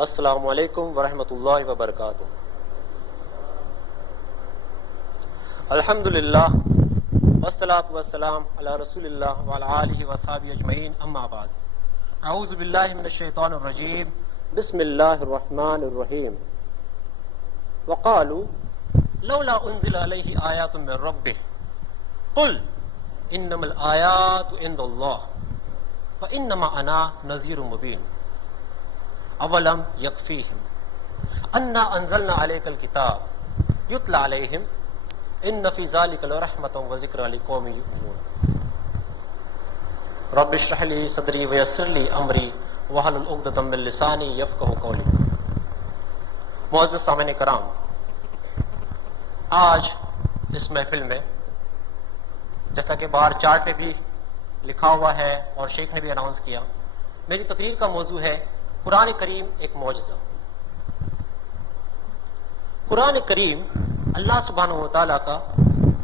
السلام علیکم ورحمۃ اللہ وبرکاتہ۔ الحمدللہ والصلاة والسلام علی رسول اللہ وعلی آلہ وصحبہ اجمعین، اما بعد۔ اعوذ باللہ من الشیطان الرجیم، بسم اللہ الرحمن الرحیم۔ وقالوا لولا انزل علیہ آیات من ربہ قل انما الآیات عند اللہ فانما انا نذیر مبین۔ اولم یکفیہم انا انزلنا علیک الکتاب یتلی علیہم ان فی ذلک لرحمۃ وذکری لقوم یؤمنون۔ رب اشرح لی صدری ویسر لی امری واحلل عقدۃ من لسانی یفقہوا قولی۔ معزز سامعین کرام، آج اس محفل میں جیسا کہ باہر چارٹ پہ بھی لکھا ہوا ہے اور شیخ نے بھی اناؤنس کیا، میری تقریر کا موضوع ہے قرآن کریم ایک معجزہ۔ قرآن کریم اللہ سبحانہ و تعالیٰ کا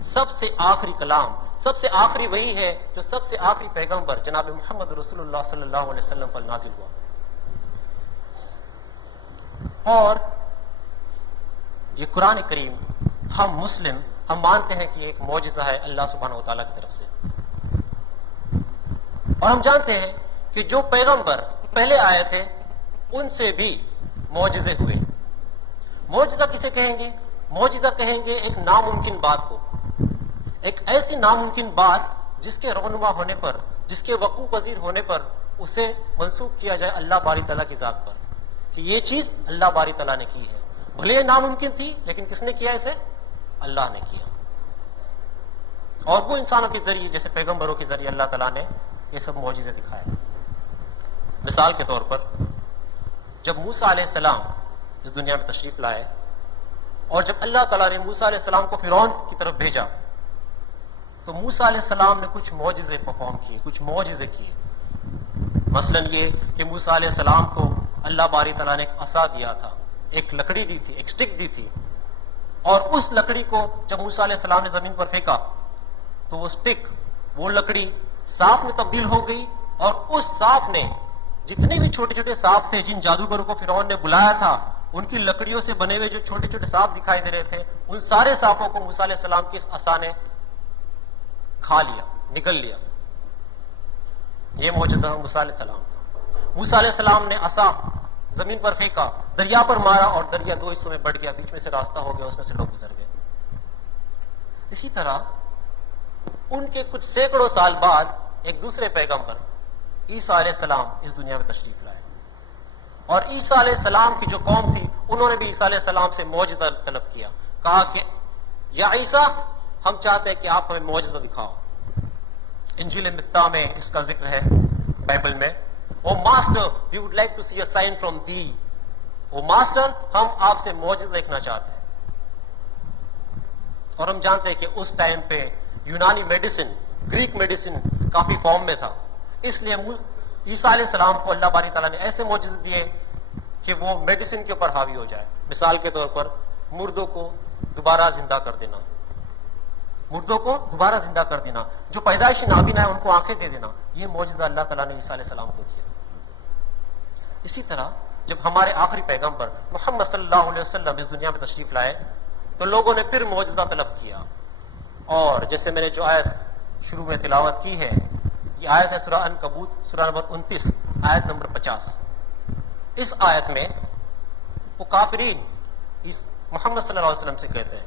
سب سے آخری کلام، سب سے آخری وحی ہے جو سب سے آخری پیغمبر جناب محمد رسول اللہ صلی اللہ علیہ وسلم پر نازل ہوا، اور یہ قرآن کریم ہم مسلم ہم مانتے ہیں کہ یہ ایک معجزہ ہے اللہ سبحانہ و تعالیٰ کی طرف سے، اور ہم جانتے ہیں کہ جو پیغمبر پہلے آئے تھے ان سے بھی معجزے ہوئے۔ معجزہ کسے کہیں گے؟ معجزہ کہیں گے ایک ناممکن بات کو، ایک ایسی ناممکن بات جس کے رونما ہونے پر، جس کے وقوع پذیر ہونے پر اسے منسوب کیا جائے اللہ باری تعالیٰ کی ذات پر کہ یہ چیز اللہ باری تعالیٰ نے کی ہے۔ بھلے یہ ناممکن تھی لیکن کس نے کیا اسے؟ اللہ نے کیا، اور وہ انسانوں کے ذریعے جیسے پیغمبروں کے ذریعے اللہ تعالیٰ نے یہ سب معجزے دکھائے۔ مثال کے طور پر جب موسیٰ علیہ السلام اس دنیا میں تشریف لائے اور جب اللہ تعالیٰ نے موسیٰ علیہ السلام کو فرعون کی طرف بھیجا تو موسیٰ علیہ السلام نے کچھ معجزے پرفارم کیے، کچھ معجزے کیے۔ مثلا یہ کہ موسیٰ علیہ السلام کو اللہ باری تعالیٰ نے ایک عصا دیا تھا، ایک لکڑی دی تھی، ایک سٹک دی تھی، اور اس لکڑی کو جب موسیٰ علیہ السلام نے زمین پر پھینکا تو وہ سٹک، وہ لکڑی سانپ میں تبدیل ہو گئی، اور اس سانپ نے جتنے بھی چھوٹے چھوٹے سانپ تھے جن جادوگروں کو فرعون نے بلایا تھا، ان کی لکڑیوں سے بنے ہوئے جو چھوٹے چھوٹے سانپ دکھائی دے رہے تھے، ان سارے سانپوں کو موسیٰ علیہ السلام کی اس عصا نے کھا لیا، نگل لیا۔ یہ معجزہ موسیٰ علیہ السلام۔ موسیٰ علیہ السلام نے عصا زمین پر پھینکا، دریا پر مارا، اور دریا دو حصوں میں بٹ گیا، بیچ میں سے راستہ ہو گیا، اس میں سے لوگ گزر گئے۔ اسی طرح ان کے کچھ سینکڑوں سال بعد ایک دوسرے پیغمبر عیسیٰ علیہ السلام اس دنیا میں تشریف لائے، اور عیسیٰ علیہ السلام کی جو قوم تھی انہوں نے بھی عیسیٰ علیہ السلام سے معجزہ طلب کیا، کہا کہ یا عیسیٰ ہم چاہتے ہیں کہ آپ ہمیں معجزہ دکھاؤ۔ انجیل متی میں اس کا ذکر ہے، بائبل میں، O master we would like to see a sign from the, O master ہم آپ سے معجزہ دیکھنا چاہتے ہیں۔ اور ہم جانتے ہیں کہ اس ٹائم پہ یونانی میڈیسن، گریک میڈیسن کافی فارم میں تھا، اس لیے عیسیٰ علیہ السلام کو اللہ باری تعالیٰ نے ایسے معجزے دیے کہ وہ میڈیسن کے اوپر حاوی ہو جائے۔ مثال کے طور پر مردوں کو دوبارہ زندہ کر دینا، مردوں کو دوبارہ زندہ کر دینا، جو پیدائشی نابینا ہے ان کو آنکھیں دے دینا، یہ معجزہ اللہ تعالیٰ نے عیسیٰ علیہ السلام کو دیا۔ اسی طرح جب ہمارے آخری پیغمبر محمد صلی اللہ علیہ وسلم اس دنیا میں تشریف لائے تو لوگوں نے پھر معجزہ طلب کیا، اور جیسے میں نے جو آیت شروع میں تلاوت کی ہے، یہ آیت ہے سورہ عنکبوت، سورہ نمبر 29 آیت نمبر 50۔ اس آیت میں وہ کافرین اس محمد صلی اللہ علیہ وسلم سے کہتے ہیں،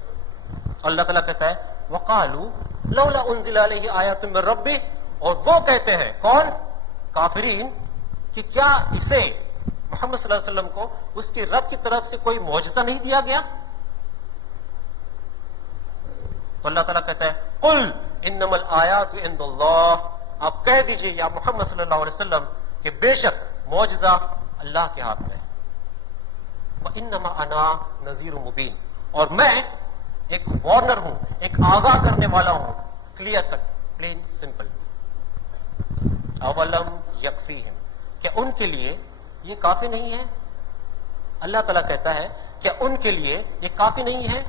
اللہ تعالیٰ کہتا ہے وَقَالُوا لَوْلَا أُنزِلَ عَلَيْهِ آیَاتٌ مِّن رَبِّهِ، اور وہ کہتے ہیں، کون؟ کافرین، کہ کیا اسے محمد صلی اللہ علیہ وسلم کو اس کی رب کی طرف سے کوئی معجزہ نہیں دیا گیا؟ تو اللہ تعالیٰ کہتا ہے قُلْ إِنَّمَا الْآيَاتُ عِندَ اللَّهِ، آپ کہہ دیجئے یا محمد صلی اللہ علیہ وسلم کہ بے شک معجزہ اللہ کے ہاتھ میں ہے، وَإِنَّمَا أَنَا نَذِيرٌ مُبِينٌ، اور میں ایک وارنر ہوں، ایک آگاہ کرنے والا ہوں، کلیئر کٹ، پلین سمپل۔ اولم یکفیہم، کیا ان کے لیے یہ کافی نہیں ہے؟ اللہ تعالیٰ کہتا ہے کہ ان کے لیے یہ کافی نہیں ہے،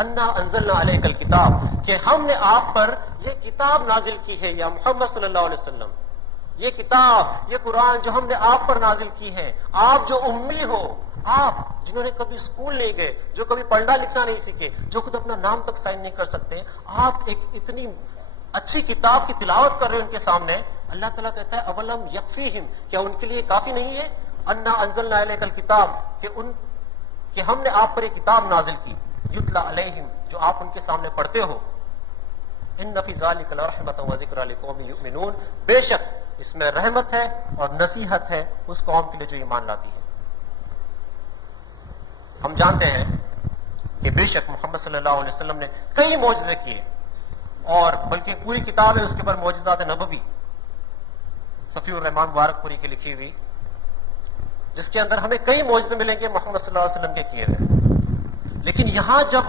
انا انزلنا علیک الکتاب، کہ ہم نے آپ پر یہ کتاب نازل کی ہے یا محمد صلی اللہ علیہ وسلم، یہ کتاب، یہ قرآن جو ہم نے آپ پر نازل کی ہے، آپ جو امی ہو، آپ جنہوں نے کبھی اسکول نہیں گئے، جو کبھی پڑھنا لکھنا نہیں سیکھے، جو خود اپنا نام تک سائن نہیں کر سکتے، آپ ایک اتنی اچھی کتاب کی تلاوت کر رہے ہیں ان کے سامنے. اللہ تعالیٰ کہتا ہے اولم یکفیہم، کیا ان کے لیے کافی نہیں ہے؟ انا انزلنا الیک الکتاب، کہ ہم نے آپ پر ایک کتاب نازل کی، یتلا علیہم، جو آپ ان کے سامنے پڑھتے ہو. ان فی ذلک لرحمۃ وذکری لقوم یؤمنون، بے شک اس میں رحمت ہے اور نصیحت ہے اس قوم کے لیے جو ایمان لاتی ہے. ہم جانتے ہیں کہ بے شک محمد صلی اللہ علیہ وسلم نے کئی معجزے کیے، اور بلکہ پوری کتاب ہے اس کے اوپر معجزات نبوی صفی الرحمان مبارک پوری کی لکھی ہوئی، جس کے اندر ہمیں کئی معجزے ملیں گے محمد صلی اللہ علیہ وسلم کے کیے ہوئے. لیکن یہاں جب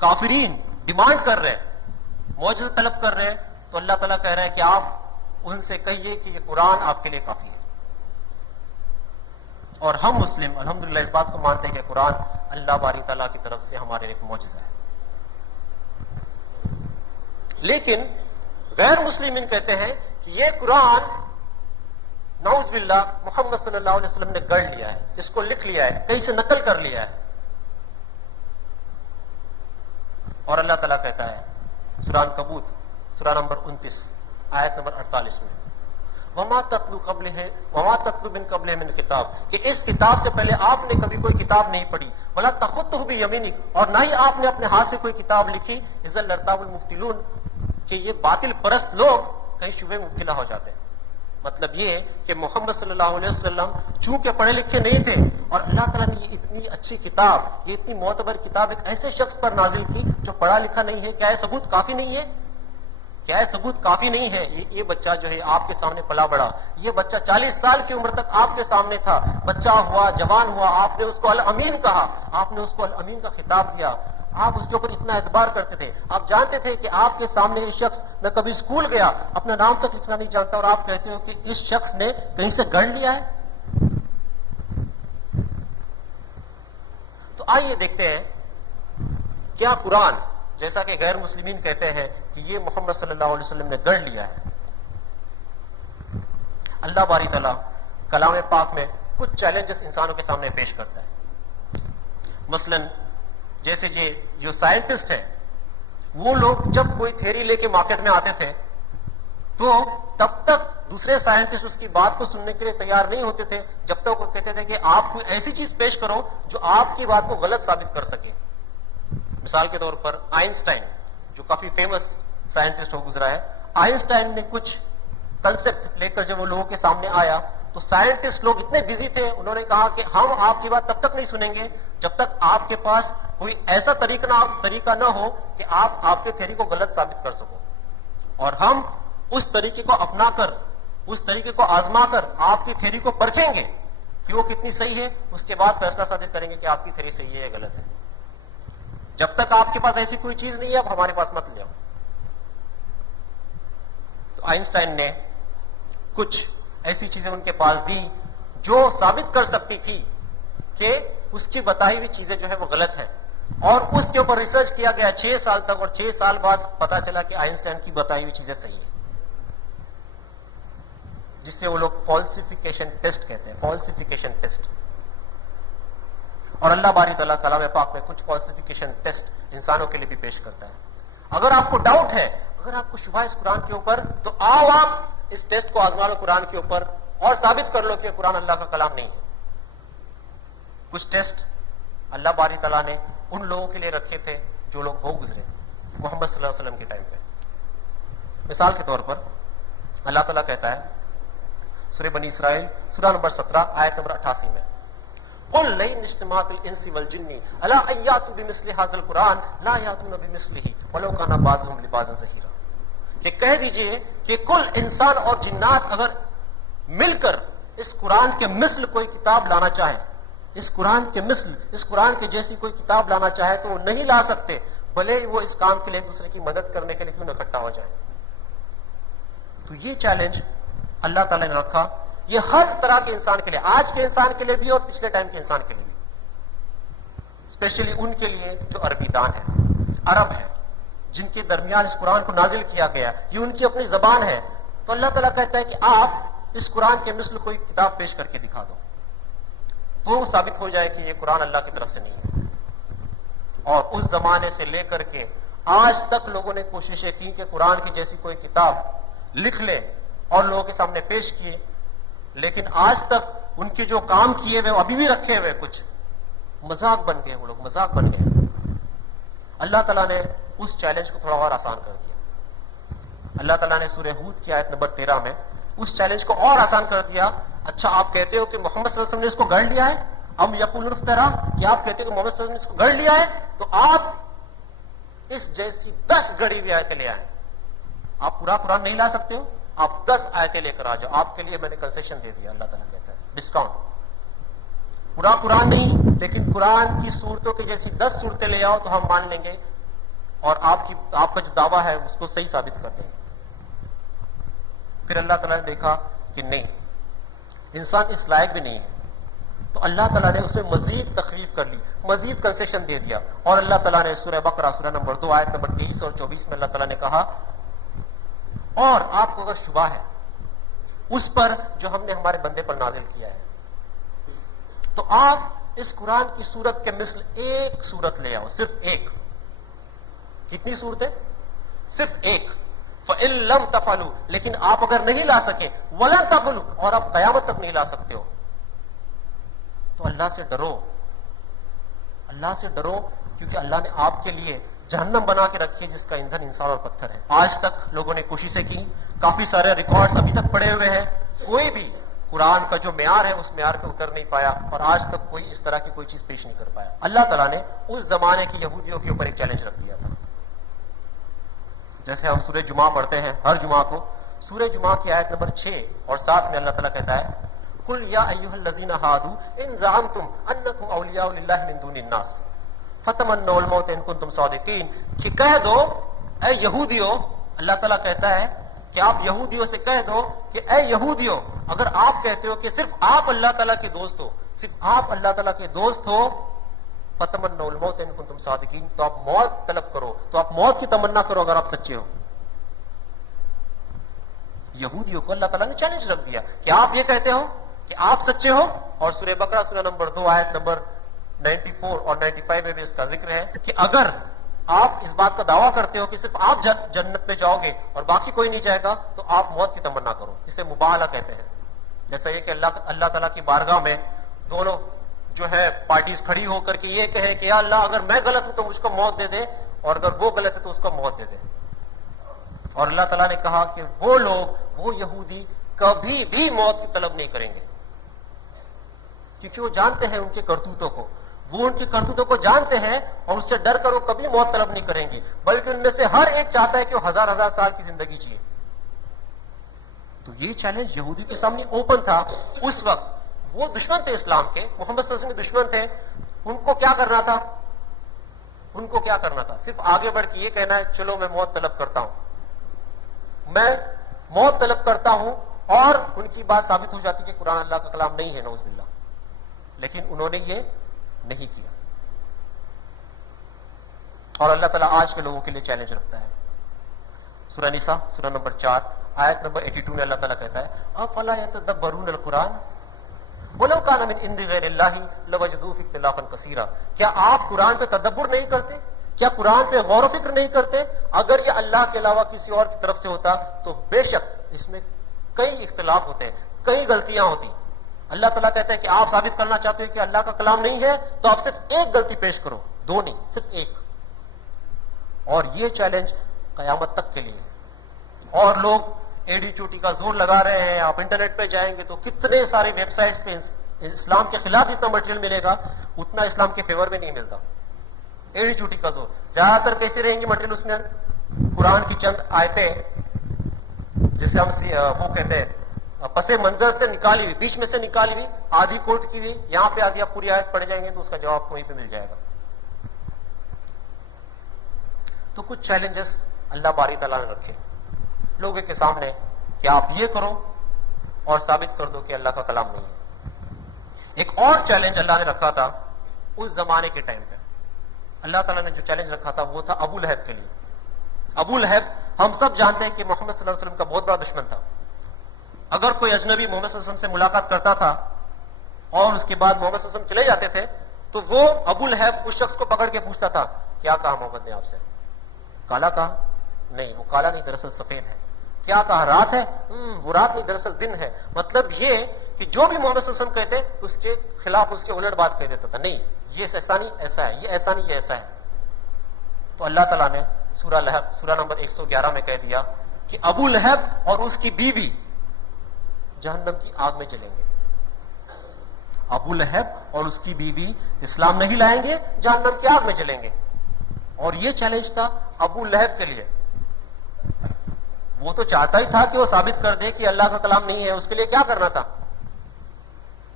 کافرین ڈیمانڈ کر رہے ہیں، معجزے طلب کر رہے ہیں، تو اللہ تعالیٰ کہہ رہا ہے کہ آپ ان سے کہیے کہ یہ قرآن آپ کے لیے کافی ہے. اور ہم مسلم الحمدللہ اس بات کو مانتے ہیں کہ قرآن اللہ باری تعالیٰ کی طرف سے ہمارے لیے ایک معجزہ ہے. لیکن غیر مسلمین کہتے ہیں کہ یہ قرآن نعوذ باللہ محمد صلی اللہ علیہ وسلم نے گڑھ لیا ہے، اس کو لکھ لیا ہے، کہیں سے نقل کر لیا ہے. اور اللہ تعالیٰ کہتا ہے سورہ عنکبوت سورہ نمبر 29 آیت نمبر 48 میں وما تتلو من قبل من کتاب، کہ اس کتاب سے پہلے آپ نے کبھی کوئی کتاب نہیں پڑھی، ولا تخطہ بیمینک، اور نہ ہی آپ نے اپنے ہاتھ سے کوئی کتاب لکھی، اذا لارتاب المبطلون، کہ یہ باطل پرست لوگ کہیں شبہ میں مبتلا ہو جاتے ہیں. مطلب یہ کہ محمد صلی اللہ علیہ وسلم چونکہ پڑھے لکھے نہیں تھے، اور اللہ تعالیٰ نے یہ اتنی اچھی کتاب، یہ اتنی معتبر کتاب ایک ایسے شخص پر نازل کی جو پڑھا لکھا نہیں ہے، کیا یہ ثبوت کافی نہیں ہے؟ کیا یہ ثبوت کافی نہیں ہے؟ یہ بچہ جو ہے آپ کے سامنے پلا بڑا، یہ بچہ 40 سال کی عمر تک آپ کے سامنے تھا، بچہ ہوا، جوان ہوا، آپ نے اس کو الامین کہا، آپ نے اس کو الامین کا خطاب دیا، آپ اس کے اوپر اتنا اعتبار کرتے تھے. آپ جانتے تھے کہ آپ کے سامنے یہ شخص نہ کبھی اسکول گیا، اپنا نام تک لکھنا نہیں جانتا، اور آپ کہتے ہو کہ اس شخص نے کہیں سے گڑھ لیا ہے. تو آئیے دیکھتے ہیں کیا قرآن، جیسا کہ غیر مسلمین کہتے ہیں کہ یہ محمد صلی اللہ علیہ وسلم نے گڑھ لیا ہے. اللہ باری تعالیٰ کلام پاک میں کچھ چیلنجز انسانوں کے سامنے پیش کرتا ہے. مثلاً جیسے جو سائنٹسٹ ہیں، وہ لوگ جب کوئی تھیری لے کے مارکیٹ میں آتے تھے تو تب تک دوسرے سائنٹسٹ اس کی بات کو سننے کے لیے تیار نہیں ہوتے تھے جب تک وہ کہتے تھے کہ آپ کوئی ایسی چیز پیش کرو جو آپ کی بات کو غلط ثابت کر سکے. مثال کے طور پر آئنسٹائن جو کافی فیمس سائنٹسٹ ہو گزرا ہے، آئنسٹائن نے کچھ کنسپٹ لے کر جب وہ لوگوں کے سامنے آیا تو سائنٹسٹ لوگ اتنے بزی تھے، انہوں نے کہا کہ ہم آپ کی بات تب تک نہیں سنیں گے جب تک آپ کے پاس کوئی ایسا طریقہ نہ ہو کہ آپ کے تھیوری کو غلط ثابت کر سکو، اور ہم اس طریقے کو اپنا کر، اس طریقے کو آزما کر آپ کی تھیوری کو پرکھیں گے کہ وہ کتنی صحیح ہے، اس کے بعد فیصلہ صادر کریں گے کہ آپ کی تھیوری صحیح ہے یا غلط ہے. جب تک آپ کے پاس ایسی کوئی چیز نہیں ہے اب ہمارے پاس مت لے آؤ. تو آئنسٹائن نے کچھ ایسی چیزیں ان کے پاس دی جو ثابت کر سکتی تھی کہ اس کی بتائی ہوئی چیزیں جو ہے وہ غلط ہے، اور اس کے اوپر ریسرچ کیا گیا 6 سال تک، اور 6 سال بعد پتا چلا کہ آئنسٹائن کی بتائی ہوئی چیزیں صحیح ہیں، جس سے وہ لوگ فالسیفیکیشن ٹیسٹ کہتے ہیں، فالسیفیکیشن ٹیسٹ. اور اللہ باری تعالیٰ کلام پاک میں کچھ فالسیفیکیشن ٹیسٹ انسانوں کے لیے بھی پیش کرتا ہے. اگر آپ کو ڈاؤٹ ہے، اگر آپ کو شبہ ہے اس قرآن کے اوپر، تو آؤ آپ اس ٹیسٹ کو آزما لو قرآن کے اوپر اور ثابت کر لو کہ قرآن اللہ کا کلام نہیں ہے. کچھ ٹیسٹ اللہ باری تعالیٰ نے ان لوگوں کے لیے رکھے تھے جو لوگ ہو گزرے محمد صلی اللہ علیہ وسلم کے ٹائم پہ. مثال کے طور پر اللہ تعالیٰ کہتا ہے سورہ بنی اسرائیل سورہ نمبر 17 آیت نمبر 88 میں قل لئن اجتمعت الانس والجن الا ان یاتوا بمثل هذا القرآن لا یاتون بمثله ولو کان بعضهم لبعض ظہیرا، کہ کہہ دیجئے کہ کل انسان اور جنات اگر مل کر اس قرآن کے مثل کوئی کتاب لانا چاہیں، اس قرآن کے مثل، اس قرآن کے جیسی کوئی کتاب لانا چاہے تو وہ نہیں لا سکتے، بھلے وہ اس کام کے لیے ایک دوسرے کی مدد کرنے کے لیے کیوں نہ اکٹھا ہو جائیں. تو یہ چیلنج اللہ تعالیٰ نے رکھا، یہ ہر طرح کے انسان کے لیے، آج کے انسان کے لیے بھی اور پچھلے ٹائم کے انسان کے لیے بھی، اسپیشلی ان کے لیے جو عربی دان ہیں، عرب ہیں، جن کے درمیان اس قرآن کو نازل کیا گیا، یہ ان کی اپنی زبان ہے. تو اللہ تعالیٰ کہتا ہے کہ آپ اس قرآن کے مثل کوئی کتاب پیش کر کے دکھا دو، تو ثابت ہو جائے کہ یہ قرآن اللہ کی طرف سے نہیں ہے۔ اور اس زمانے سے لے کر کے آج تک لوگوں نے کوششیں کی کہ قرآن کی جیسی کوئی کتاب لکھ لے اور لوگوں کے سامنے پیش کیے، لیکن آج تک ان کے جو کام کیے ہوئے ابھی بھی رکھے ہوئے کچھ مذاق بن گئے، وہ لوگ مذاق بن گئے۔ اللہ تعالیٰ نے اس چیلنج کو تھوڑا اور آسان کر دیا۔ اللہ تعالیٰ نے سورہ ہود کی آیت نمبر 13 میں اس چیلنج کو اور آسان کر دیا۔ اچھا آپ کہتے ہو کہ محمد صلی اللہ علیہ وسلم نے اس کو گڑھ لیا ہے، ام یقولون افترا، کہ آپ کہتے ہو کہ محمد صلی اللہ علیہ وسلم نے اس کو گڑھ لیا ہے، تو آپ اس جیسی 10 گڑھی ہوئی آیتیں لے آئیں۔ آپ پورا قرآن نہیں لا سکتے ہو، آپ 10 آیتیں لے کر آ جاؤ، آپ کے لیے میں نے کنسیشن دے دیا۔ اللہ تعالیٰ کہتا ہے ڈسکاؤنٹ، پورا قرآن نہیں لیکن قرآن کی صورتوں کی جیسی 10 صورتیں لے آؤ تو ہم مان لیں گے اور آپ کا جو دعویٰ ہے اس کو صحیح ثابت کر دیں گے۔ پھر اللہ تعالیٰ نے دیکھا کہ نہیں، انسان اس لائق بھی نہیں ہے، تو اللہ تعالیٰ نے اسے مزید تخفیف کر لی، مزید کنسیشن دے دیا، اور اللہ تعالیٰ نے سورہ بقرہ سورہ نمبر 2 آیت نمبر 23 اور 24 میں اللہ تعالیٰ نے کہا، اور آپ کو اگر شبہ ہے اس پر جو ہم نے ہمارے بندے پر نازل کیا ہے، تو آپ اس قرآن کی سورت کے مثل ایک سورت لے آؤ، صرف ایک۔ کتنی صورتیں؟ صرف ایک۔ فَإِن لَمْ تَفْعَلُوا، لیکن آپ اگر نہیں لا سکے، وَلَن تَفْعَلُوا، اور آپ قیامت تک نہیں لا سکتے ہو، تو اللہ سے ڈرو، اللہ سے ڈرو، کیونکہ اللہ نے آپ کے لیے جہنم بنا کے رکھی ہے جس کا ایندھن انسان اور پتھر ہے۔ آج تک لوگوں نے کوششیں کی، کافی سارے ریکارڈز ابھی تک پڑے ہوئے ہیں، کوئی بھی قرآن کا جو معیار ہے اس معیار پہ اتر نہیں پایا، اور آج تک کوئی اس طرح کی کوئی چیز پیش نہیں کر پایا۔ اللہ تعالیٰ نے اس زمانے کی یہودیوں کے اوپر ایک چیلنج رکھ دیا تھا۔ جیسے ہم سورہ جمعہ پڑھتے ہیں ہر جمعہ کو، سورہ جمعہ کی آیت نمبر 6 اور 7 میں اللہ تعالیٰ کہتا ہے، قُلْ يَا أَيُّهَا الَّذِينَ هَادُوا إِن زَعَمْتُمْ أَنَّكُمْ أَوْلِيَاءُ لِلَّهِ مِن دُونِ النَّاسِ فَتَمَنَّوُا الْمَوْتَ إِن كُنتُمْ صَادِقِينَ، کہ کہہ دو اے یہودیو، اللہ تعالیٰ کہتا ہے کہ آپ یہودیوں سے کہہ دو کہ اے یہودیو، اگر آپ کہتے ہو کہ صرف آپ اللہ تعالیٰ کے دوست ہو، صرف آپ اللہ تعالیٰ کے دوست ہو، فَتَمَنَّوُا الْمَوْتَ إِن كُنتُمْ صَادِقِينَ، تو آپ موت طلب کرو، تو آپ موت کی تمنا کرو اگر آپ سچے ہو۔ یہودیوں کو اللہ تعالیٰ نے چیلنج رکھ دیا کہ آپ یہ کہتے ہو کہ آپ سچے ہو، اور سورہ بقرہ سورہ نمبر 2 آیت نمبر 94 اور 95 میں بھی اس کا ذکر ہے کہ اگر آپ اس بات کا دعویٰ کرتے ہو کہ صرف آپ جنت میں جاؤ گے اور باقی کوئی نہیں جائے گا، تو آپ موت کی تمنا کرو۔ اسے مباہلہ کہتے ہیں۔ جیسا یہ کہ اللہ تعالیٰ کی بارگاہ میں دونوں جو ہے پارٹیز کھڑی ہو کر کے یہ کہیں کہ یا اللہ اگر میں غلط ہوں تو مجھ کو موت دے دے، اور اگر وہ غلط ہے تو اس کو موت دے دے۔ اور اللہ تعالیٰ نے کہا کہ وہ لوگ، وہ یہودی کبھی بھی موت کی طلب نہیں کریں گے، کیونکہ وہ جانتے ہیں ان کے کرتوتوں کو، وہ ان کی کرتوتوں کو جانتے ہیں، اور اس سے ڈر کر وہ کبھی موت طلب نہیں کریں گے، بلکہ ان میں سے ہر ایک چاہتا ہے کہ وہ ہزار ہزار سال کی زندگی جیے۔ تو یہ چیلنج یہودی کے سامنے اوپن تھا۔ اس وقت وہ دشمن تھے اسلام کے، محمد صلی اللہ علیہ وسلم کے دشمن تھے، ان کو کیا کرنا تھا؟ ان کو کیا کرنا تھا؟ صرف آگے بڑھ کے یہ کہنا ہے چلو میں موت طلب کرتا ہوں، میں موت طلب کرتا ہوں، اور ان کی بات ثابت ہو جاتی کہ قرآن اللہ کا کلام نہیں ہے، نعوذ باللہ۔ لیکن انہوں نے یہ نہیں کیا، اور اللہ تعالیٰ آج کے لوگوں کے لیے چیلنج رکھتا ہے۔ سورہ نساء سورہ نمبر 4 آیت نمبر 82 میں اللہ تعالیٰ کہتا ہے، افلا یتدبرون القرآن ولو کان من عند غیر اللہ لوجدوا فیہ اختلافا کثیرا، کیا آپ قرآن پہ تدبر نہیں کرتے؟ کیا قرآن پہ غور و فکر نہیں کرتے؟ اگر یہ اللہ کے علاوہ کسی اور کی طرف سے ہوتا تو بے شک اس میں کئی اختلاف ہوتے ہیں، کئی غلطیاں ہوتی۔ اللہ تعالیٰ کہتا ہے کہ آپ ثابت کرنا چاہتے ہو کہ اللہ کا کلام نہیں ہے، تو آپ صرف ایک غلطی پیش کرو، دو نہیں، صرف ایک۔ اور یہ چیلنج قیامت تک کے لیے ہے۔ اور لوگ ایڈی چوٹی کا زور لگا رہے ہیں، آپ انٹرنیٹ پہ جائیں گے تو کتنے سارے ویب سائٹس پہ اسلام کے خلاف جتنا مٹیریل ملے گا اتنا اسلام کے فیور میں نہیں ملتا۔ ایڈی چوٹی کا زور، زیادہ تر کیسے رہیں گی مٹیریل اس میں؟ قرآن کی چند آیتیں جسے ہم وہ کہتے ہیں پس منظر سے نکالی ہوئی، بیچ میں سے نکالی ہوئی، آدھی کوٹ کی ہوئی، یہاں پہ آدھی آپ پوری آیت پڑھ جائیں گے تو اس کا جواب وہیں پہ مل جائے گا۔ تو کچھ چیلنجز اللہ باری تعالیٰ نے رکھے لوگوں کے سامنے کہ آپ یہ کرو اور ثابت کر دو کہ اللہ کا کلام نہیں ہے۔ ایک اور چیلنج اللہ نے رکھا تھا اس زمانے کے ٹائم پہ، اللہ تعالیٰ نے جو چیلنج رکھا تھا وہ تھا ابو لہب کے لیے۔ ابو لہب ہم سب جانتے ہیں کہ محمد صلی اللہ علیہ وسلم کا بہت بڑا دشمن تھا، اگر کوئی اجنبی محمد صلی اللہ علیہ وسلم سے ملاقات کرتا تھا اور اس کے بعد محمد صلی اللہ علیہ وسلم چلے جاتے تھے تو وہ ابو لہب اس شخص کو پکڑ کے پوچھتا تھا کیا کہا محمد نے آپ سے؟ کالا کہا؟ نہیں، وہ کالا نہیں، دراصل سفید ہے۔ کیا کہا؟ رات ہے؟ وہ رات نہیں، دراصل دن ہے۔ مطلب یہ کہ جو بھی محمد صلی اللہ علیہ وسلم کہتے اس کے خلاف اس کے الٹ بات کہہ دیتا تھا، نہیں یہ ایسا نہیں ایسا ہے، یہ ایسا نہیں یہ ایسا ہے۔ تو اللہ تعالیٰ نے سورہ لہب سورہ نمبر 111 میں کہہ دیا کہ ابو لہب اور اس کی بیوی جہنم کی آگ میں جلیں گے۔ ابو لہب اور اس کی بیوی اسلام نہیں لائیں گے، جہنم کی آگ میں جلیں گے۔ اور یہ چیلنج تھا ابو لہب کے لیے۔ وہ تو چاہتا ہی تھا کہ وہ ثابت کر دے کہ اللہ کا کلام نہیں ہے۔ اس کے لیے کیا کرنا تھا؟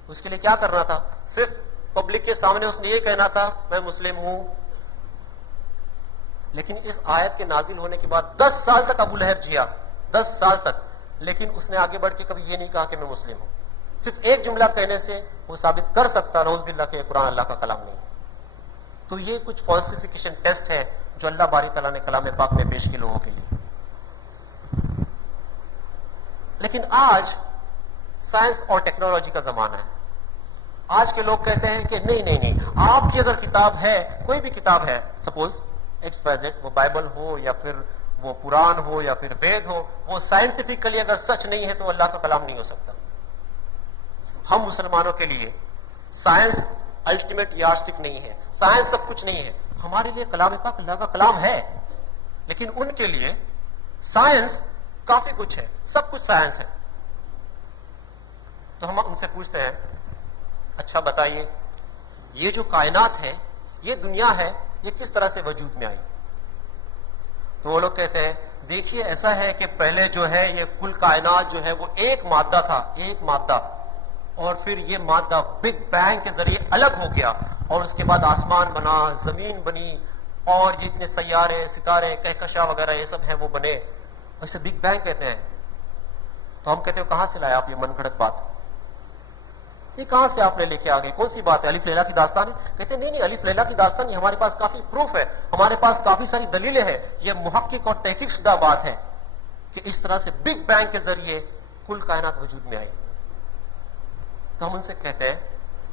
اس کے لیے کیا کرنا تھا؟ صرف پبلک کے سامنے اس نے یہ کہنا تھا میں مسلم ہوں۔ لیکن اس آیت کے نازل ہونے کے بعد 10 سال تک ابو لہب جیا، 10 سال تک، لیکن اس نے آگے بڑھ کے کبھی یہ نہیں کہا کہ میں مسلم ہوں۔ صرف ایک جملہ کہنے سے وہ ثابت کر سکتا نعوذ باللہ کہ قرآن اللہ کا کلام نہیں ہے۔ تو یہ کچھ فالسیفیکیشن ٹیسٹ ہے جو اللہ باری تعالیٰ نے کلام پاک میں پیش کیے لوگوں کے لیے۔ لیکن آج سائنس اور ٹیکنالوجی کا زمانہ ہے۔ آج کے لوگ کہتے ہیں کہ نہیں، آپ کی اگر کتاب ہے، کوئی بھی کتاب ہے، سپوز XYZ، وہ بائبل ہو یا پھر وہ قرآن ہو یا پھر وید ہو، وہ سائنٹیفکلی اگر سچ نہیں ہے تو اللہ کا کلام نہیں ہو سکتا۔ ہم مسلمانوں کے لیے سائنس الٹیمیٹ یارڈسٹک نہیں ہے، سائنس سب کچھ نہیں ہے۔ ہمارے لیے کلام پاک اللہ کا کلام ہے، لیکن ان کے لیے سائنس کافی کچھ ہے، سب کچھ سائنس ہے۔ تو ہم ان سے پوچھتے ہیں اچھا بتائیے یہ جو کائنات ہے، یہ دنیا ہے، یہ کس طرح سے وجود میں آئی؟ تو وہ لوگ کہتے ہیں دیکھیے ایسا ہے کہ پہلے جو ہے یہ کل کائنات جو ہے وہ ایک مادہ تھا، ایک مادہ، اور پھر یہ مادہ بگ بینگ کے ذریعے الگ ہو گیا، اور اس کے بعد آسمان بنا، زمین بنی، اور یہ اتنے سیارے، ستارے، کہکشاں وغیرہ یہ سب ہیں وہ بنے، اسے بگ بینگ کہتے ہیں۔ تو ہم کہتے ہیں کہاں سے لائے آپ یہ من گھڑت بات؟ یہ کہاں سے آپ نے لے کے آ گئے؟ کون سی بات ہے؟ الف لیلا کی داستان ہے؟ کہتے ہیں نہیں الف لیلا کی داستان نہیں، ہمارے پاس کافی پروف ہے، ہمارے پاس کافی ساری دلیلیں ہیں، یہ محقق اور تحقیق شدہ بات ہے کہ اس طرح سے بگ بینگ کے ذریعے کل کائنات وجود میں آئی۔ تو ہم ان سے کہتے ہیں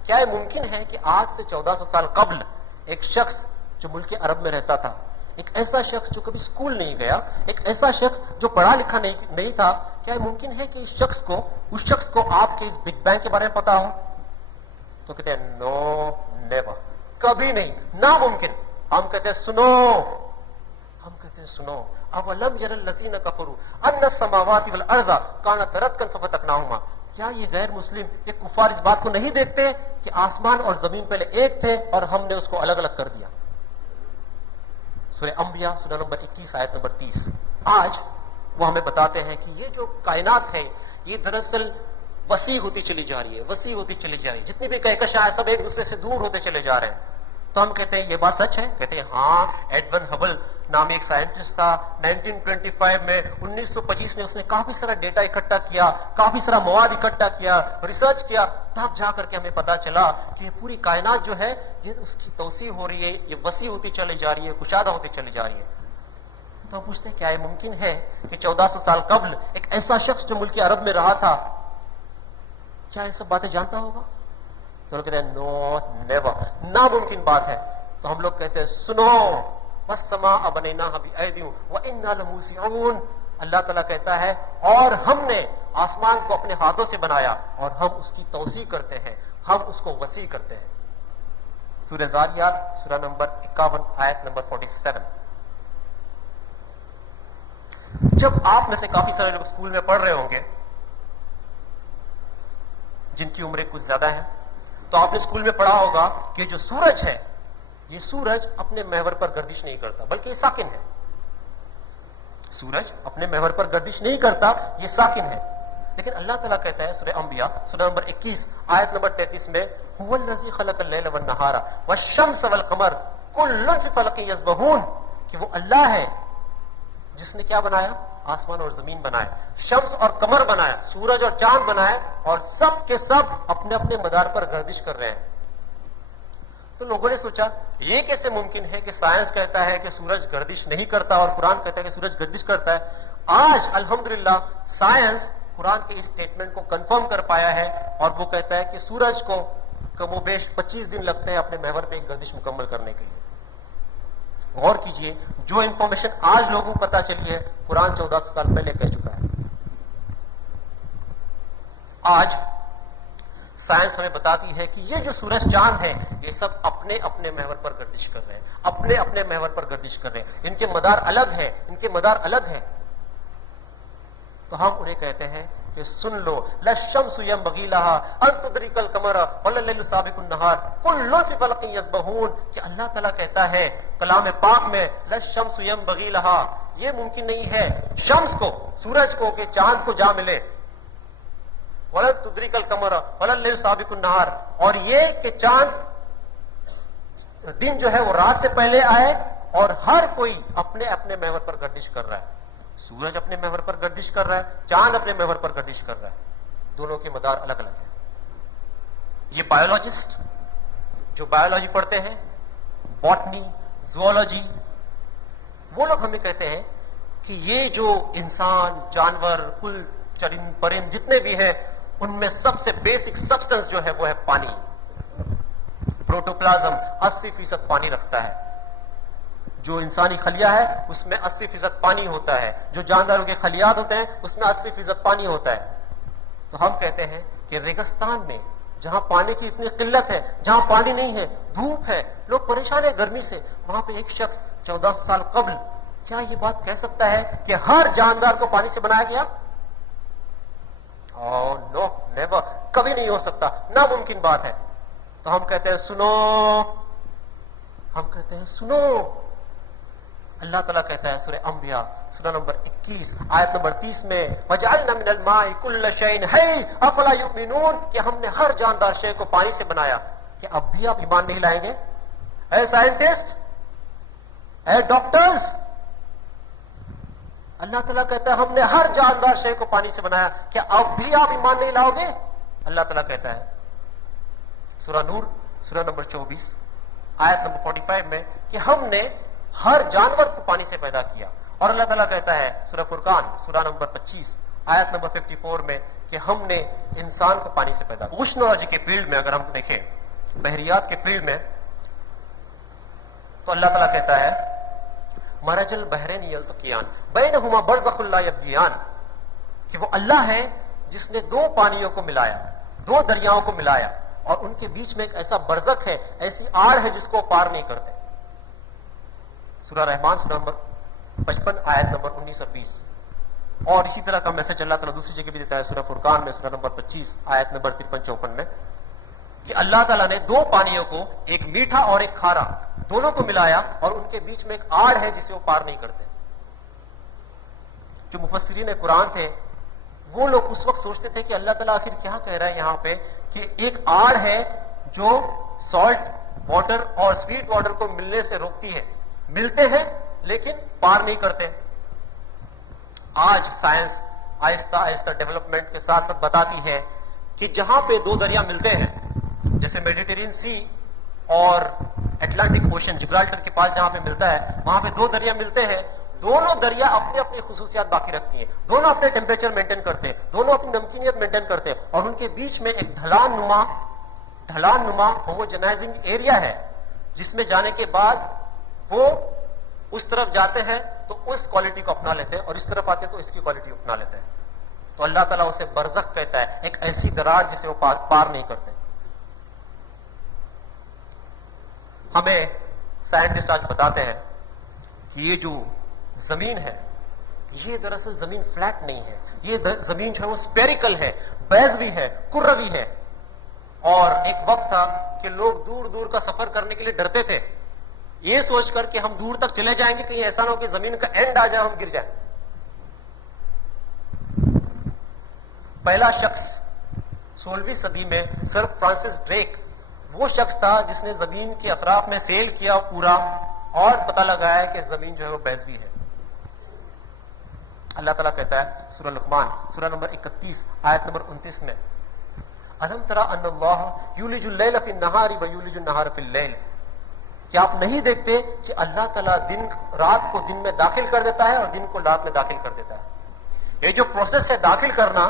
کیا یہ ممکن ہے کہ آج سے 1400 سال قبل ایک شخص جو ملک عرب میں رہتا تھا، ایک ایسا شخص جو کبھی اسکول نہیں گیا، ایک ایسا شخص جو پڑھا لکھا نہیں تھا، کیا یہ ممکن ہے کہ اس شخص کو آپ کے اس بگ بینگ کے بارے میں پتا ہو؟ تو کہتے ہیں نو نیور، کبھی نہیں، ناممکن۔ ہم کہتے ہیں سنو اولم یر الذین کفروا ان السماوات والارض کانتا رتقا ففتقناہما، کیا یہ غیر مسلم، یہ کفار اس بات کو نہیں دیکھتے کہ آسمان اور زمین پہلے ایک تھے اور ہم نے اس کو الگ الگ کر دیا؟ سورہ انبیاء سورہ نمبر 21 آیت نمبر 30۔ آج وہ ہمیں بتاتے ہیں کہ یہ جو کائنات ہے یہ دراصل وسیع ہوتی چلی جا رہی ہے، وسیع ہوتی چلی جا رہی ہے، جتنی بھی کہکشاں ہیں سب ایک دوسرے سے دور ہوتے چلے جا رہے ہیں۔ تو ہم کہتے ہیں یہ بات سچ ہے؟ کہتے ہیں ہاں، ایڈون ہبل نامی ایک سائنٹسٹ تھا، 1925 میں 1925 میں اس نے کافی سارا ڈیٹا اکٹھا کیا، کافی سارا مواد اکٹھا کیا، ریسرچ کیا، تب جا کر کے ہمیں پتا چلا کہ یہ پوری کائنات جو ہے یہ اس کی توسیع ہو رہی ہے، یہ وسیع ہوتی چلی جا رہی ہے، کشادہ ہوتی چلی جا رہی ہے۔ تو ہم پوچھتے ہیں کیا یہ ممکن ہے کہ 1400 سال قبل ایک ایسا شخص جو ملک عرب میں رہا تھا کیا یہ سب باتیں جانتا ہوگا؟ تو لوگ کہتے ہیں نو نیور، ناممکن بات ہے۔ تو ہم لوگ کہتے ہیں سنو والسماء بنیناها بأیدی وإنا لموسعون، اللہ تعالیٰ کہتا ہے اور ہم نے آسمان کو اپنے ہاتھوں سے بنایا اور ہم اس کی توسیع کرتے ہیں، ہم اس کو وسیع کرتے ہیں۔ سورہ ذاریات سورہ نمبر 51 آیت نمبر 47۔ جب آپ میں سے کافی سارے لوگ اسکول میں پڑھ رہے ہوں گے جن کی عمریں کچھ زیادہ ہیں، تو آپ نے اسکول میں پڑھا ہوگا کہ جو سورج ہے یہ سورج اپنے محور پر گردش نہیں کرتا بلکہ یہ ساکن ہے۔ سورج اپنے محور پر گردش نہیں کرتا، یہ ساکن ہے۔ لیکن اللہ تعالیٰ کہتا ہے سورہ انبیاء سورہ نمبر 21 آیت نمبر 33 میں هو الذی خلق اللیل والنہار والشمس والقمر کل فی فلک یسبحون، کہ وہ اللہ ہے جس نے کیا بنایا؟ آسمان اور زمین بنائے، شمس اور قمر بنایا، سورج اور چاند بنائے، اور سب کے سب اپنے اپنے مدار پر گردش کر رہے ہیں۔ تو لوگوں نے سوچا یہ کیسے ممکن ہے کہ سائنس کہتا ہے کہ سورج گردش نہیں کرتا اور قرآن کہتا ہے کہ سورج گردش کرتا ہے۔ آج الحمدللہ سائنس قرآن کے اس سٹیٹمنٹ کو کنفرم کر پایا ہے، اور وہ کہتا ہے کہ سورج کو کم و بیش 25 دن لگتے ہیں اپنے محور پہ ایک گردش مکمل کرنے کے لیے. غور کیجئے، جو انفارمیشن آج لوگوں کو پتا چلی ہے قرآن 1400 سال پہلے کہہ چکا ہے. آج سائنس ہمیں بتاتی ہے کہ یہ جو سورج چاند ہے یہ سب اپنے اپنے محور پر گردش کر رہے ہیں، اپنے اپنے محور پر گردش کر رہے ہیں. ان کے مدار الگ ہے، ان کے مدار الگ ہے. تو ہم انہیں کہتے ہیں کہ سن لو، للشمس ينبغي لها ان تدرك القمر ولا الليل سابق النهار كل في فلك يسبحون، کہ اللہ تعالیٰ کہتا ہے کلام پاک میں للشمس ينبغي لها، یہ ممکن نہیں ہے شمس کو، سورج کو، کہ چاند کو جا ملے، ولا تدرك القمر ولا الليل سابق النهار، اور یہ کہ چاند دن جو ہے وہ رات سے پہلے آئے، اور ہر کوئی اپنے اپنے محور پر گردش کر رہا ہے. سورج اپنے محور پر گردش کر رہا ہے، چاند اپنے محور پر گردش کر رہا ہے، دونوں کے مدار الگ الگ ہیں. یہ بایولوجسٹ جو بایولوجی پڑھتے ہیں، باٹنی، زوالوجی، وہ لوگ ہمیں کہتے ہیں کہ یہ جو انسان، جانور، کل چرند پرند جتنے بھی ہیں، ان میں سب سے بیسک سبسٹنس جو ہے وہ ہے پانی. پروٹوپلازم 80% پانی رکھتا ہے. جو انسانی خلیہ ہے اس میں 80% پانی ہوتا ہے، جو جانداروں کے خلیات ہوتے ہیں اس میں 80% پانی ہوتا ہے. تو ہم کہتے ہیں کہ ریگستان میں جہاں پانی کی اتنی قلت ہے، جہاں پانی نہیں ہے، دھوپ ہے، لوگ پریشان ہیں گرمی سے، وہاں پہ ایک شخص 14 سال قبل کیا یہ بات کہہ سکتا ہے کہ ہر جاندار کو پانی سے بنایا گیا؟ نو، نیور، کبھی نہیں ہو سکتا، ناممکن بات ہے. تو ہم کہتے ہیں سنو، ہم کہتے ہیں سنو. اللہ تعالیٰ کہتا ہے سورہ انبیاء سورہ نمبر 21 آیت نمبر 30 میں وَجَعَلْنَا مِنَ الْمَاءِ كُلَّ شَيْءٍ حَيٍّ أَفَلَا يُؤْمِنُونَ، کہ ہم نے ہر جاندار شے کو پانی سے بنایا. کہ اب بھی آپ ایمان نہیں لائیں گے؟ اے سائنٹسٹ، اے ڈاکٹرز، اللہ تعالیٰ کہتا ہے ہم نے ہر جاندار شے کو پانی سے بنایا، کہ اب بھی آپ ایمان نہیں لاؤ گے؟ اللہ تعالیٰ کہتا ہے سورہ نور سورہ نمبر 24 آیت نمبر 45 میں کہ ہم نے ہر جانور کو پانی سے پیدا کیا. اور اللہ تعالیٰ کہتا ہے سورہ فرقان سورہ نمبر 25 آیت نمبر 54 میں کہ ہم نے انسان کو پانی سے پیدا کیا. اوشنولوجی کے فیلڈ میں اگر ہم دیکھیں، بحریات کے فیلڈ میں، تو اللہ تعالیٰ کہتا ہے مرج البحرین یلتقیان بینہما برزخ لا یبغیان، کہ وہ اللہ ہے جس نے دو پانیوں کو ملایا، دو دریاؤں کو ملایا، اور ان کے بیچ میں ایک ایسا برزخ ہے، ایسی آڑ ہے جس کو پار نہیں کرتے. سورہ رحمان سورہ نمبر 55 آیت نمبر 19 اور 20. اور اسی طرح کا میسج اللہ تعالیٰ دوسری جگہ بھی دیتا ہے سورہ فرقان میں سورہ نمبر 25 آیت نمبر 53-54 میں، کہ اللہ تعالیٰ نے دو پانیوں کو، ایک میٹھا اور ایک کھارا، دونوں کو ملایا، اور ان کے بیچ میں ایک آڑ ہے جسے وہ پار نہیں کرتے. جو مفسرین قرآن تھے وہ لوگ اس وقت سوچتے تھے کہ اللہ تعالیٰ آخر کیا کہہ رہا ہے یہاں پہ، کہ ایک آڑ ہے جو سالٹ واٹر اور سویٹ واٹر کو ملنے سے روکتی ہے، ملتے ہیں لیکن پار نہیں کرتے. آج سائنس آہستہ آہستہ ڈیولپمنٹ کے ساتھ ساتھ بتاتی ہے کہ جہاں پہ دو دریا ملتے ہیں، جیسے میڈیٹرین سی اور اٹلانٹک اوشن جبرالٹر کے پاس جہاں پہ ملتا ہے، وہاں پہ دو دریا ملتے ہیں، دونوں دریا اپنی اپنی خصوصیات باقی رکھتی ہیں، دونوں اپنے ٹیمپریچر مینٹین کرتے ہیں، دونوں اپنی نمکینیت مینٹین کرتے ہیں، اور ان کے بیچ میں ایک ڈھلان نما ہوموجنائزنگ ایریا ہے، جس میں جانے کے بعد وہ اس طرف جاتے ہیں تو اس کوالٹی کو اپنا لیتے ہیں، اور اس طرف آتے تو اس کی کوالٹی کو اپنا لیتے ہیں. تو اللہ تعالیٰ اسے برزخ کہتا ہے، ایک ایسی دراڑ جسے وہ پار نہیں کرتے. ہمیں سائنٹسٹ آج بتاتے ہیں کہ یہ جو زمین ہے، یہ دراصل زمین فلیٹ نہیں ہے، یہ زمین جو ہے وہ اسپیریکل ہے، بیضوی ہے، کروی ہے. اور ایک وقت تھا کہ لوگ دور دور کا سفر کرنے کے لیے ڈرتے تھے، یہ سوچ کر کہ ہم دور تک چلے جائیں گے، کہیں ایسا نہ ہو کہ زمین کا اینڈ آ جائے، ہم گر جائیں. پہلا شخص 16ویں صدی میں سر فرانسس ڈریک، وہ شخص تھا جس نے زمین کے اطراف میں سیل کیا پورا، اور پتہ لگایا کہ زمین جو ہے وہ بیضوی ہے. اللہ تعالیٰ کہتا ہے سورہ لقمان سورہ نمبر 31 آیت نمبر 29 میں الم تری ان اللہ یولج اللیل فی النہار ویولج النہار فی اللیل، کہ آپ نہیں دیکھتے کہ اللہ تعالیٰ رات کو دن میں داخل کر دیتا ہے اور دن کو رات میں داخل کر دیتا ہے. یہ جو پروسیس ہے داخل کرنا،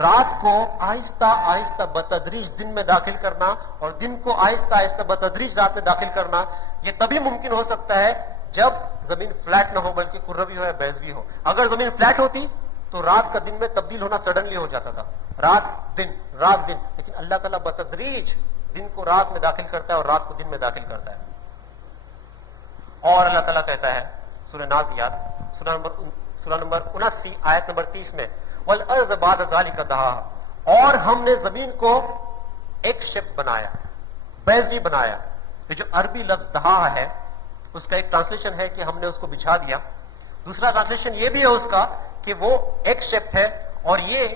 رات کو آہستہ آہستہ بتدریج دن میں داخل کرنا اور دن کو آہستہ آہستہ بتدریج رات میں داخل کرنا، یہ تبھی ممکن ہو سکتا ہے جب زمین فلیٹ نہ ہو بلکہ کروی ہو یا بیضوی ہو. اگر زمین فلیٹ ہوتی تو رات کا دن میں تبدیل ہونا سڈنلی ہو جاتا تھا، رات دن رات دن. لیکن اللہ تعالیٰ بتدریج دن کو رات میں داخل کرتا ہے اور رات کو دن میں داخل کرتا ہے. اور اللہ تعالیٰ کہتا ہے سورہ نازیات سورہ نمبر 79 آیت نمبر 30 میں وَالْأَرْضَ بَعْدَ ذَلِكَ دَحَاهَا، اور ہم نے زمین کو ایک شپ بنایا، بیضوی بنایا. یہ جو عربی لفظ دہا ہے اس کا ایک ٹرانسلیشن ہے کہ ہم نے اس کو بچھا دیا. دوسرا ٹرانسلیشن یہ بھی ہے اس کا کہ وہ ایک شپ ہے اور یہ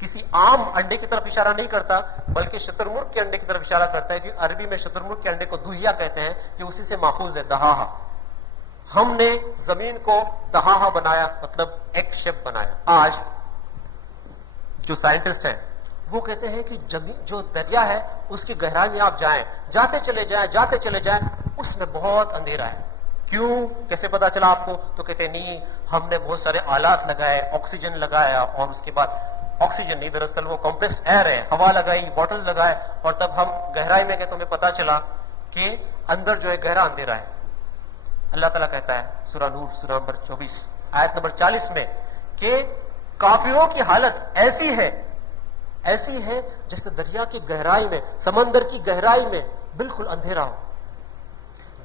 کسی عام انڈے کی طرف اشارہ نہیں کرتا بلکہ شتر مرغ کے انڈے کی طرف اشارہ کرتا ہے. کہ عربی میں شتر مرغ کے انڈے کو دوہیا کہتے ہیں، کہ اسی سے ماخوذ ہے دہاہا. ہم نے زمین کو دہاہا بنایا مطلب ایک شپ بنایا. آج جو سائنٹسٹ ہیں وہ کہتے ہیں کہ جو دریا ہے اس کی گہرائی میں آپ جائیں، جاتے چلے جائیں اس میں بہت اندھیرا ہے. کیوں، کیسے پتا چلا آپ کو؟ تو کہتے ہیں نہیں، ہم نے بہت سارے آلات لگائے، آکسیجن لگایا، اور اس کے بعد آکسیجن نہیں دراصل وہ کمپریسڈ ایئر ہے، ہوا لگائی، بوٹل لگائے، اور تب ہم گہرائی میں گئے تو ہمیں پتا چلا کہ اندر جو ہے گہرا اندھیرا ہے. اللہ تعالیٰ کہتا ہے سورہ نور سورہ نمبر 24 آیت نمبر 40 میں کہ کافروں کی حالت ایسی ہے جیسے دریا کی گہرائی میں، سمندر کی گہرائی میں بالکل اندھیرا ہو.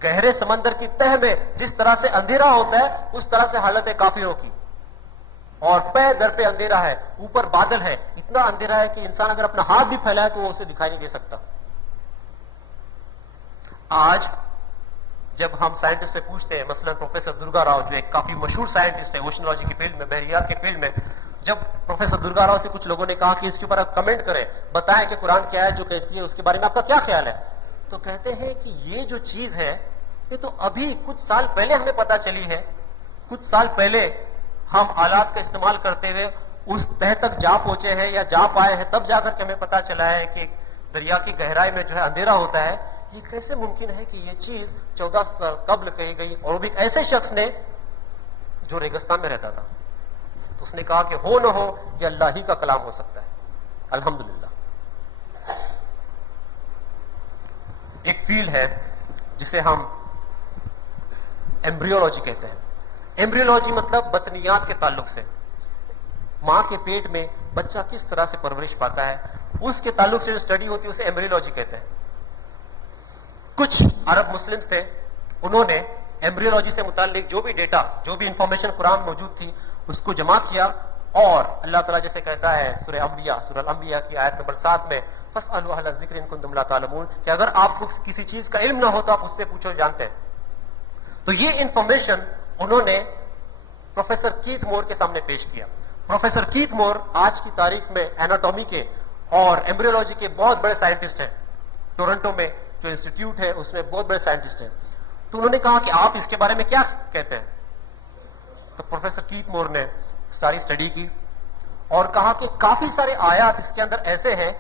گہرے سمندر کی تہ میں جس طرح سے اندھیرا ہوتا ہے اس طرح سے حالت ہے کافروں کی. اور پہ در پہ اندھیرا ہے، اوپر بادل ہے، اتنا اندھیرا ہے کہ انسان اگر اپنا ہاتھ بھی پھیلائے تو وہ اسے دکھائی نہیں دے سکتا. آج جب ہم سائنٹسٹ سے پوچھتے ہیں، مثلا پروفیسر درگا راؤ جو ایک کافی مشہور سائنٹسٹ ہے اوشنولوجی کی فیلڈ میں، بحریات کی فیلڈ میں، جب پروفیسر درگا راؤ سے کچھ لوگوں نے کہا کہ اس کے اوپر آپ کمنٹ کریں، بتائیں کہ قرآن کیا ہے جو کہتی ہے، اس کے بارے میں آپ کا کیا خیال ہے، تو کہتے ہیں کہ یہ جو چیز ہے یہ تو ابھی کچھ سال پہلے ہمیں پتا چلی ہے. کچھ سال پہلے ہم آلات کا استعمال کرتے ہوئے اس تہ تک جا پہنچے ہیں یا جا پائے ہیں، تب جا کر کے ہمیں پتا چلا ہے کہ دریا کی گہرائی میں جو ہے اندھیرا ہوتا ہے. یہ کیسے ممکن ہے کہ یہ چیز 14 سال قبل کہی گئی، اور وہ بھی ایک ایسے شخص نے جو ریگستان میں رہتا تھا. تو اس نے کہا کہ ہو نہ ہو یہ اللہ ہی کا کلام ہو سکتا ہے. الحمدللہ. ایک فیلڈ ہے جسے ہم ایمبریولوجی کہتے ہیں. ایمبریولوجی مطلب بطنیات کے تعلق سے، ماں کے پیٹ میں بچہ کس طرح سے پرورش پاتا ہے اس کے تعلق سے جو اسٹڈی ہوتی ہے اسے ایمبریولوجی کہتے ہیں. کچھ عرب مسلمز تھے، انہوں نے ایمبریولوجی سے متعلق جو بھی ڈیٹا، جو بھی انفارمیشن قرآن موجود تھی اس کو جمع کیا، اور اللہ تعالیٰ جیسے کہتا ہے سورہ الانبیاء کی آیت نمبر 7 میں فَاسْأَلُوا أَهْلَ الذِّكْرِ إِن كُنتُمْ لَا تَعْلَمُونَ، کہ اگر آپ کو کسی چیز کا علم نہ ہو تو آپ اس سے پوچھو، جانتے ہیں. تو یہ انفارمیشن انہوں نے پروفیسر کیتھ مور کے سامنے پیش کیا. پروفیسر کیتھ مور آج کی تاریخ میں ایناٹومی کے اور ایمبریولوجی کے بہت بڑے سائنٹسٹ ہیں. ٹورنٹو میں جو انسٹیٹیوٹ ہے اس میں بہت بڑے سائنٹسٹ ہیں. تو انہوں نے کہا کہ آپ اس کے بارے میں کیا کہتے ہیں؟ تو پروفیسر کیتھ مور نے ساری اسٹڈی کی اور کہا کہ کافی سارے آیات اس کے اندر ایسے ہیں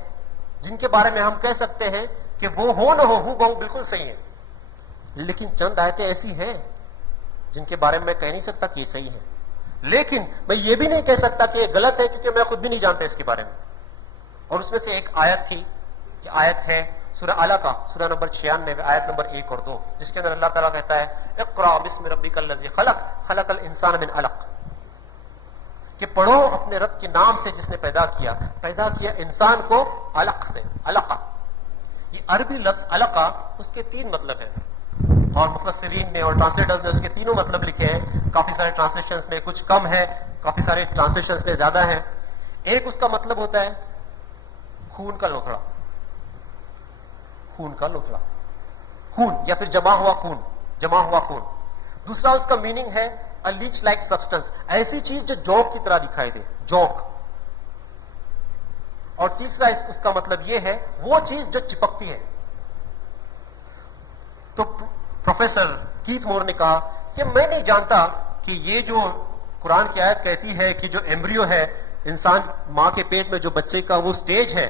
جن کے بارے میں ہم کہہ سکتے ہیں کہ وہ ہو نہ ہو بہو بالکل صحیح ہے، لیکن چند آیتیں ایسی ہیں جن کے بارے میں کہہ نہیں سکتا کہ یہ صحیح ہے، لیکن میں یہ بھی نہیں کہہ سکتا کہ یہ غلط ہے کیونکہ میں خود بھی نہیں جانتا اس کے بارے میں. اور اس میں سے ایک آیت تھی کہ آیت ہے سورہ علق سورہ نمبر 96 آیت نمبر 1 اور 2، جس کے اندر اللہ تعالیٰ کہتا ہے اقرأ بسم ربک الذی خلق خلق الانسان من علق، کہ پڑھو اپنے رب کے نام سے جس نے پیدا کیا انسان کو علق سے. علقہ، یہ عربی لفظ علقہ، اس کے 3 مطلب ہیں، اور مفسرین نے اور ٹرانسلیٹرز نے اس کے تینوں مطلب لکھے ہیں. کافی سارے ٹرانسلیشنز میں کچھ کم ہے، کافی سارے ٹرانسلیشنز میں زیادہ ہیں. ایک اس کا مطلب ہوتا ہے خون کا لوتھڑا، خون یا پھر جمع ہوا خون. دوسرا اس کا میننگ ہے a leech like substance، ایسی چیز جو جوک کی طرح دکھائی دے، جوک. اور تیسرا اس کا مطلب یہ ہے وہ چیز جو چپکتی ہے. تو پروفیسر کیتھ مور نے کہا کہ میں نہیں جانتا کہ یہ جو قرآن کی آیت کہتی ہے کہ جو ایمبریو ہے انسان ماں کے پیٹ میں جو بچے کا وہ سٹیج ہے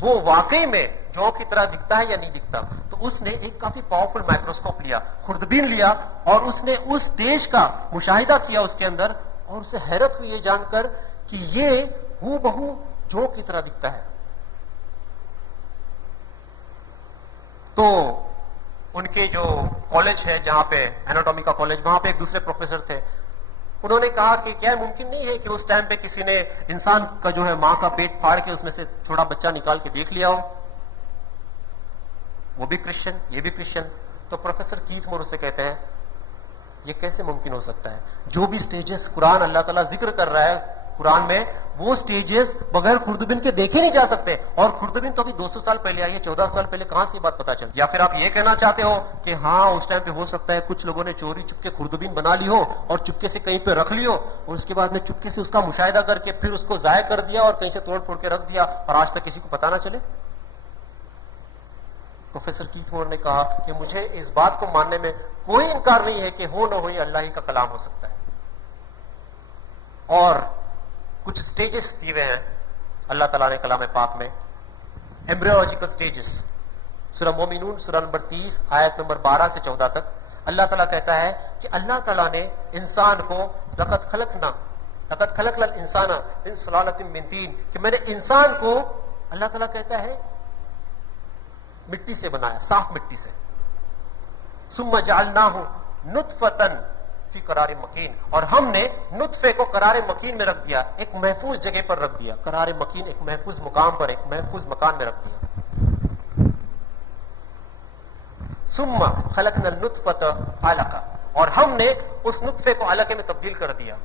وہ واقعی میں جو کی طرح دکھتا ہے یا نہیں دکھتا. تو اس نے ایک کافی پاورفل مائکروسکوپ لیا، خوردبین لیا، اور اس نے اس سٹیج کا مشاہدہ کیا اس کے اندر، اور اسے حیرت ہوئی یہ جان کر کہ یہ ہو بہو جوک کی طرح دکھتا ہے. تو ان کے جو کالج ہے جہاں پہ ایناٹومی کا کالج, وہاں پہ ایک دوسرے پروفیسر تھے. انہوں نے کہا کہ کیا ممکن نہیں ہے کہ اس ٹائم پہ کسی نے انسان کا جو ہے ماں کا پیٹ پھاڑ کے اس میں سے چھوٹا بچہ نکال کے دیکھ لیا ہو؟ وہ بھی کرسچن, یہ بھی کرسچن. تو پروفیسر کیتھ مور سے کہتے ہیں یہ کیسے ممکن ہو سکتا ہے؟ جو بھی سٹیجز قرآن اللہ تعالیٰ ذکر کر رہا ہے قرآن میں, وہ سٹیجز بغیر خوردبین کے دیکھے نہیں جا سکتے. اور خوردبین تو ابھی 200 سال پہلے آئی ہے, 14 سال پہلے کہاں سے یہ بات پتا چل؟ یا پھر آپ یہ کہنا چاہتے ہو کہ ہاں اس ٹائم پہ ہو سکتا ہے کچھ لوگوں نے چوری چپ کے خوردبین بنا لی ہو اور چپکے سے کہیں پہ رکھ لی ہو, اور اس کے بعد میں چپکے سے اس کا مشاہدہ کر کے پھر اس کو ضائع کر دیا اور کہیں سے توڑ پھوڑ کے رکھ دیا اور آج تک کسی کو پتا نہ چلے؟ پروفیسر کیتھ مور نے کہا کہ مجھے اس بات کو ماننے میں کوئی انکار نہیں ہے کہ ہو نہ ہو یہ اللہ ہی کا کلام ہو سکتا ہے. اور کچھ سٹیجز دیے ہوئے ہیں اللہ تعالیٰ نے کلام پاک میں, ایمبریولوجیکل سٹیجز. سورہ مومنون سورہ نمبر 30 آیت نمبر 12 سے 14 تک اللہ تعالیٰ کہتا ہے کہ اللہ تعالیٰ نے انسان کو لقد خلقنا الانسان من سلالۃ من طین, کہ میں نے انسان کو اللہ تعالیٰ کہتا ہے مٹی سے بنایا, صاف مٹی سے. ثم جعلناہ نطفۃ فی قرار مکین, اور ہم نے نطفے کو قرار مکین میں رکھ دیا, ایک محفوظ جگہ پر رکھ دیا. قرار مکین ایک محفوظ مقام پر, ایک محفوظ مکان میں رکھ دیا. ثم خلقنا النطفۃ علقہ, اور ہم نے اس نطفے کو علقے میں تبدیل کر دیا.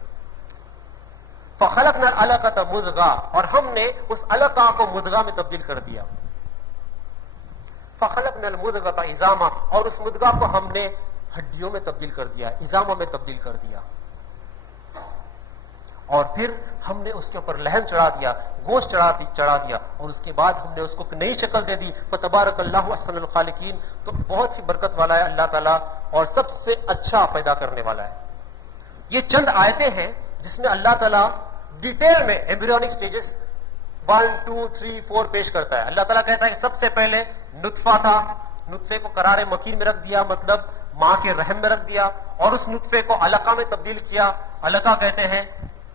فخلقنا العلقۃ مضغہ, اور ہم نے اس علقہ کو مضغہ میں تبدیل کر دیا. فخلقنا المضغۃ عظاما, اور اس مضغہ کو ہم نے ہڈیوں میں تبدیل کر دیا, عظاموں میں تبدیل کر دیا. اور پھر ہم نے اس کے اوپر لحم چڑھا دیا, گوشت چڑھا دیا, اور اس کے بعد ہم نے اس کو نئی شکل دے دی. فتبارک اللہ احسن الخالقین, تو بہت سی برکت والا ہے اللہ تعالیٰ اور سب سے اچھا پیدا کرنے والا ہے. یہ چند آیتیں ہیں جس میں اللہ تعالیٰ ڈیٹیل میں ایمبریونک سٹیجز 1 2 3 4 پیش کرتا ہے. اللہ تعالیٰ کہتا ہے کہ سب سے پہلے نطفہ تھا, نطفے کو قرار مکین میں رکھ دیا, مطلب ماں کے رحم میں رکھ دیا, اور اس نطفے کو علقہ میں تبدیل کیا. علقہ کہتے ہیں,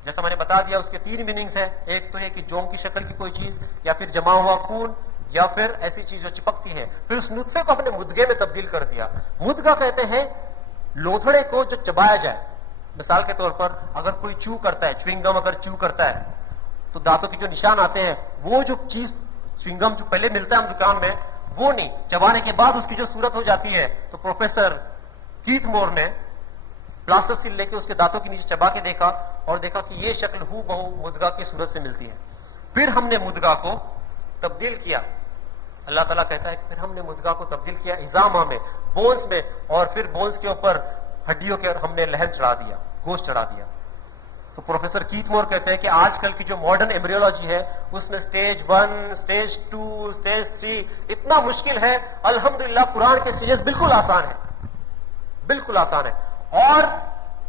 جیسا میں نے بتا دیا, اس کے 3 میننگز ہیں. ایک تو یہ کہ جون کی شکل کی کوئی چیز, یا پھر جمع ہوا خون, یا پھر ایسی چیز جو چپکتی ہے. پھر اس نطفے کو اپنے مدغے میں تبدیل کر دیا. مدغہ کہتے ہیں لوتھڑے کو جو چبایا جائے. مثال کے طور پر اگر کوئی چو کرتا ہے, چوئنگم اگر چو کرتا ہے تو دانتوں کے جو نشان آتے ہیں, وہ جو چیز چوئنگم جو پہلے ملتا ہے ہم دکان میں, وہ نہیں, چبانے کے بعد اس کی جو صورت ہو جاتی ہے. تو پروفیسر کیتھ مور نے پلاسٹر سیل لے کے اس کے دانتوں کے نیچے چبا کے دیکھا اور دیکھا کہ یہ شکل ہو بہو مدغہ کی صورت سے ملتی ہے. پھر ہم نے مدغہ کو تبدیل کیا. اللہ تعالیٰ کہتا ہے کہ پھر ہم نے مدغہ کو تبدیل کیا عظامہ میں, بونز میں, اور پھر بونز کے اوپر ہڈیوں کے ہم نے لحم چڑھا دیا, گوشت چڑھا دیا. تو پروفیسر کیتھ مور کہتے ہیں کہ آج کل کی جو ماڈرن ایمبریولوجی ہے اس میں سٹیج 1, سٹیج 2, سٹیج 3 اتنا مشکل ہے. الحمدللہ قرآن کے سٹیجز بالکل آسان ہے, بالکل آسان ہے. اور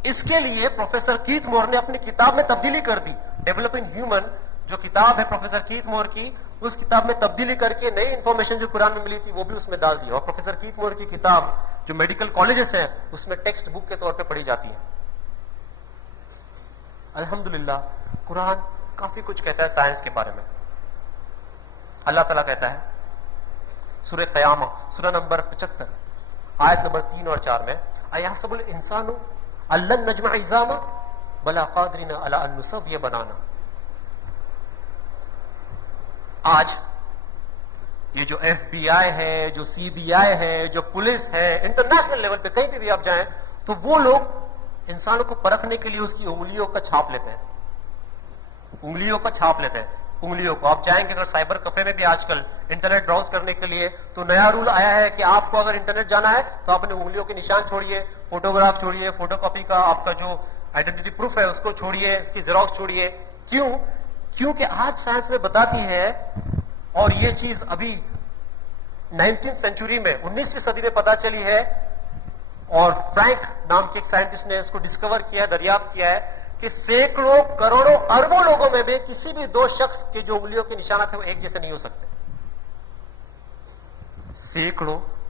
اس کے لیے پروفیسر کیتھ مور نے اپنی کتاب میں تبدیلی کر دی. ڈیولپنگ ہیومن جو کتاب ہے پروفیسر کیتھ مور کی, اس کتاب میں تبدیلی کر کے نئی انفارمیشن جو قرآن میں ملی تھی وہ بھی اس میں ڈال دی. اور پروفیسر کیتھ مور کی کتاب جو میڈیکل کالجز ہیں اس میں ٹیکسٹ بک کے طور پہ پڑھی جاتی ہے. الحمدللہ قرآن کافی کچھ کہتا ہے سائنس کے بارے میں. اللہ تعالیٰ کہتا ہے سورہ قیامہ سورہ نمبر 75 آیت نمبر 3 اور 4 میں, ایحسب الانسان ان لن نجمع عظامہ بلا قادرین علی ان نسوی بنانا. آج یہ جو FBI ہے, جو CBI ہے, جو پولیس ہے, انٹرنیشنل لیول پہ کہیں بھی آپ جائیں تو وہ لوگ انسانوں کو پرکھنے کے لیے اس کی انگلیوں کا چھاپ لیتے ہیں, انگلیوں کا چھاپ لیتے ہیں. انگلیوں کو آپ جائیں گے اگر سائبر کیفے میں بھی آج کل انٹرنیٹ براؤز کرنے کے لیے, تو نیا رول آیا ہے کہ آپ کو اگر انٹرنیٹ جانا ہے تو آپ اپنے انگلیوں کے نشان چھوڑیے, فوٹوگراف چھوڑیے, فوٹو کاپی کا آپ کا جو آئیڈینٹی پروف ہے اس کو چھوڑیے, اس کی زیروکس چھوڑیے. کیوں؟ کیونکہ آج سائنس میں بتاتی ہے, اور یہ چیز ابھی 19th سینچری میں 19ویں صدی میں پتا چلی ہے, اور فرینک نام کے ایک سائنٹسٹ نے اس کو ڈسکور کیا, دریافت کیا ہے کہ سینکڑوں کروڑوں اربوں لوگوں میں بھی کسی بھی 2 شخص کے جو انگلیوں کے نشانات ہیں وہ ایک جیسے نہیں ہو سکتے. سینکڑوں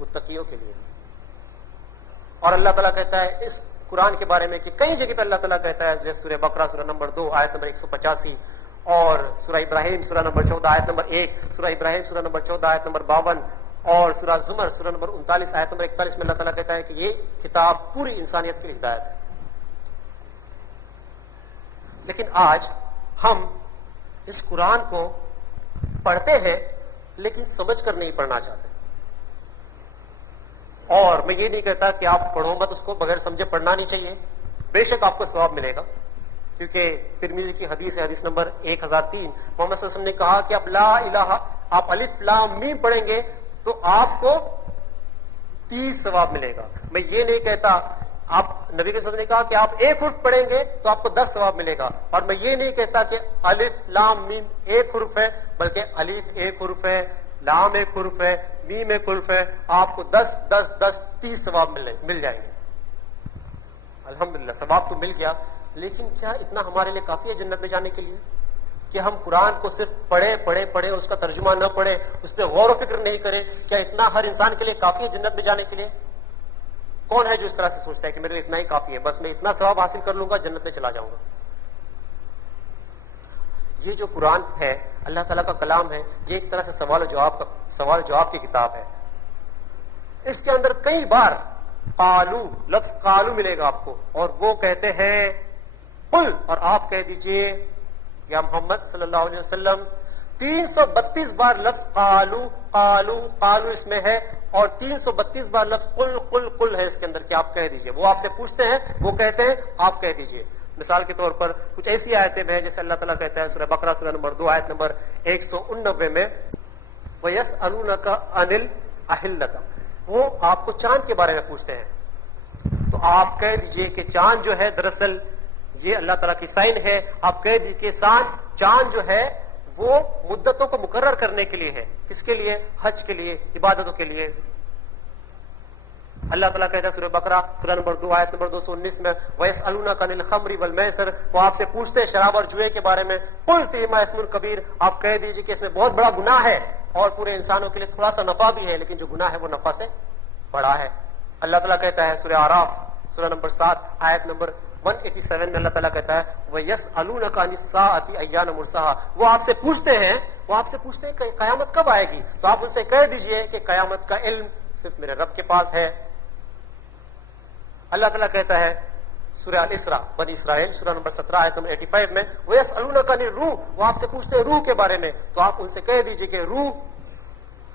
متقیوں کے لیے. اور اللہ تعالیٰ کہتا ہے اس قرآن کے بارے میں کہ کئی جگہ پہ اللہ تعالیٰ کہتا ہے، جیسے سورہ بقرہ سورہ نمبر 2 آیت نمبر 185 اور سورہ ابراہیم سورہ نمبر 14 آیت نمبر 1، سورہ ابراہیم سورہ نمبر 14 آیت نمبر 52 اور سورہ زمر سورہ نمبر 39 آیت نمبر 41 میں اللہ تعالیٰ کہتا ہے کہ یہ کتاب پوری انسانیت کے لیے ہدایت ہے. لیکن آج ہم اس قرآن کو پڑھتے ہیں لیکن سمجھ کر نہیں پڑھنا چاہتے. اور میں یہ نہیں کہتا کہ آپ پڑھو مت اس کو، بغیر سمجھے پڑھنا نہیں چاہیے، بے شک آپ کو ثواب ملے گا، کیونکہ ترمذی کی حدیث ہے، حدیث نمبر 1003، محمد صلی اللہ علیہ وسلم نے کہا کہ آپ لا الہ، آپ الف لام میم پڑھیں گے تو آپ کو 30 ثواب ملے گا. میں یہ نہیں کہتا، آپ نبی کے وسلم نے کہا کہ آپ ایک حرف پڑھیں گے تو آپ کو 10 ثواب ملے گا. اور میں یہ نہیں کہتا کہ الف لام میم ایک حرف ہے، بلکہ الف ایک حرف ہے، لام ایک حرف ہے، میم ایک حرف ہے، آپ کو 10 10 10 30 ثواب مل جائیں گے. الحمدللہ ثواب تو مل گیا، لیکن کیا اتنا ہمارے لیے کافی ہے جنت میں جانے کے لیے کہ ہم قرآن کو صرف پڑھے اس کا ترجمہ نہ پڑھے، اس پہ غور و فکر نہیں کرے؟ کیا اتنا ہر انسان کے لیے کافی ہے جنت میں جانے کے لیے؟ کون ہے جو اس طرح سے سوچتا ہے کہ میرے لیے اتنا ہی کافی ہے، بس میں اتنا ثواب حاصل کر لوں گا جنت میں چلا جاؤں گا؟ یہ جو قرآن ہے اللہ تعالیٰ کا کلام ہے، یہ ایک طرح سے سوال و جواب کی کتاب ہے. اس کے اندر کئی بار قالو، لفظ قالو ملے گا آپ کو، اور وہ کہتے ہیں قل، اور آپ کہہ دیجئے یا محمد صلی اللہ علیہ وسلم. 332 بار لفظ قالو قالو قالو اس میں ہے، اور 332 بار لفظ قل قل قل ہے اس کے اندر کہ آپ کہہ دیجئے. وہ آپ سے پوچھتے ہیں، وہ کہتے ہیں آپ کہہ دیجئے. مثال کے طور پر کچھ ایسی آیتیں ہیں جیسے اللہ تعالیٰ کہتا ہے سورہ بقرہ سورہ نمبر 2 آیت نمبر 189 میں وَيَسْأَلُونَكَ عَنِ الْأَحِلَّةِ، وہ آپ کو چاند کے بارے میں پوچھتے ہیں تو آپ کہہ دیجئے کہ چاند جو ہے دراصل یہ اللہ تعالیٰ کی سائن ہے. آپ کہہ دیجئے کہ چاند جو ہے وہ مدتوں کو مقرر کرنے کے لیے ہے. کس کے لیے؟ حج کے لیے، عبادتوں کے لیے. اللہ تعالیٰ کہتا ہے سورہ بقرہ سورہ نمبر 2 آیت نمبر 219 میں وَيَسْأَلُونَكَ عَنِ الْخَمْرِ وَالْمَيْسِرِ، وہ آپ سے پوچھتے ہیں شراب اور جوئے کے بارے میں. قُلْ فِيهِمَا إِثْمٌ كَبِيرٌ، آپ کہہ دیجئے کہ اس میں بہت بڑا گناہ ہے اور پورے انسانوں کے لیے تھوڑا سا نفع بھی ہے، لیکن جو گناہ ہے وہ نفع سے بڑا ہے. اللہ تعالیٰ کہتا ہے سورہ اعراف سورہ نمبر 7 آیت نمبر 187 میں اللہ تعالیٰ کہتا ہے وَيَسْأَلُونَكَ عَنِ السَّاعَةِ أَيَّانَ مُرْسَاهَا، وہ آپ سے پوچھتے ہیں کہ قیامت کب آئے گی، تو آپ ان سے کہہ دیجئے کہ قیامت کا علم صرف میرے رب کے پاس ہے. اللہ تعالیٰ کہتا ہے سورہ الاسراء بنی اسرائیل سورہ نمبر 17 آیت نمبر 85 میں وَيَسْأَلُونَكَ عَنِ الرُّوحِ، وہ آپ سے پوچھتے ہیں روح کے بارے میں، تو آپ ان سے کہہ دیجئے کہ روح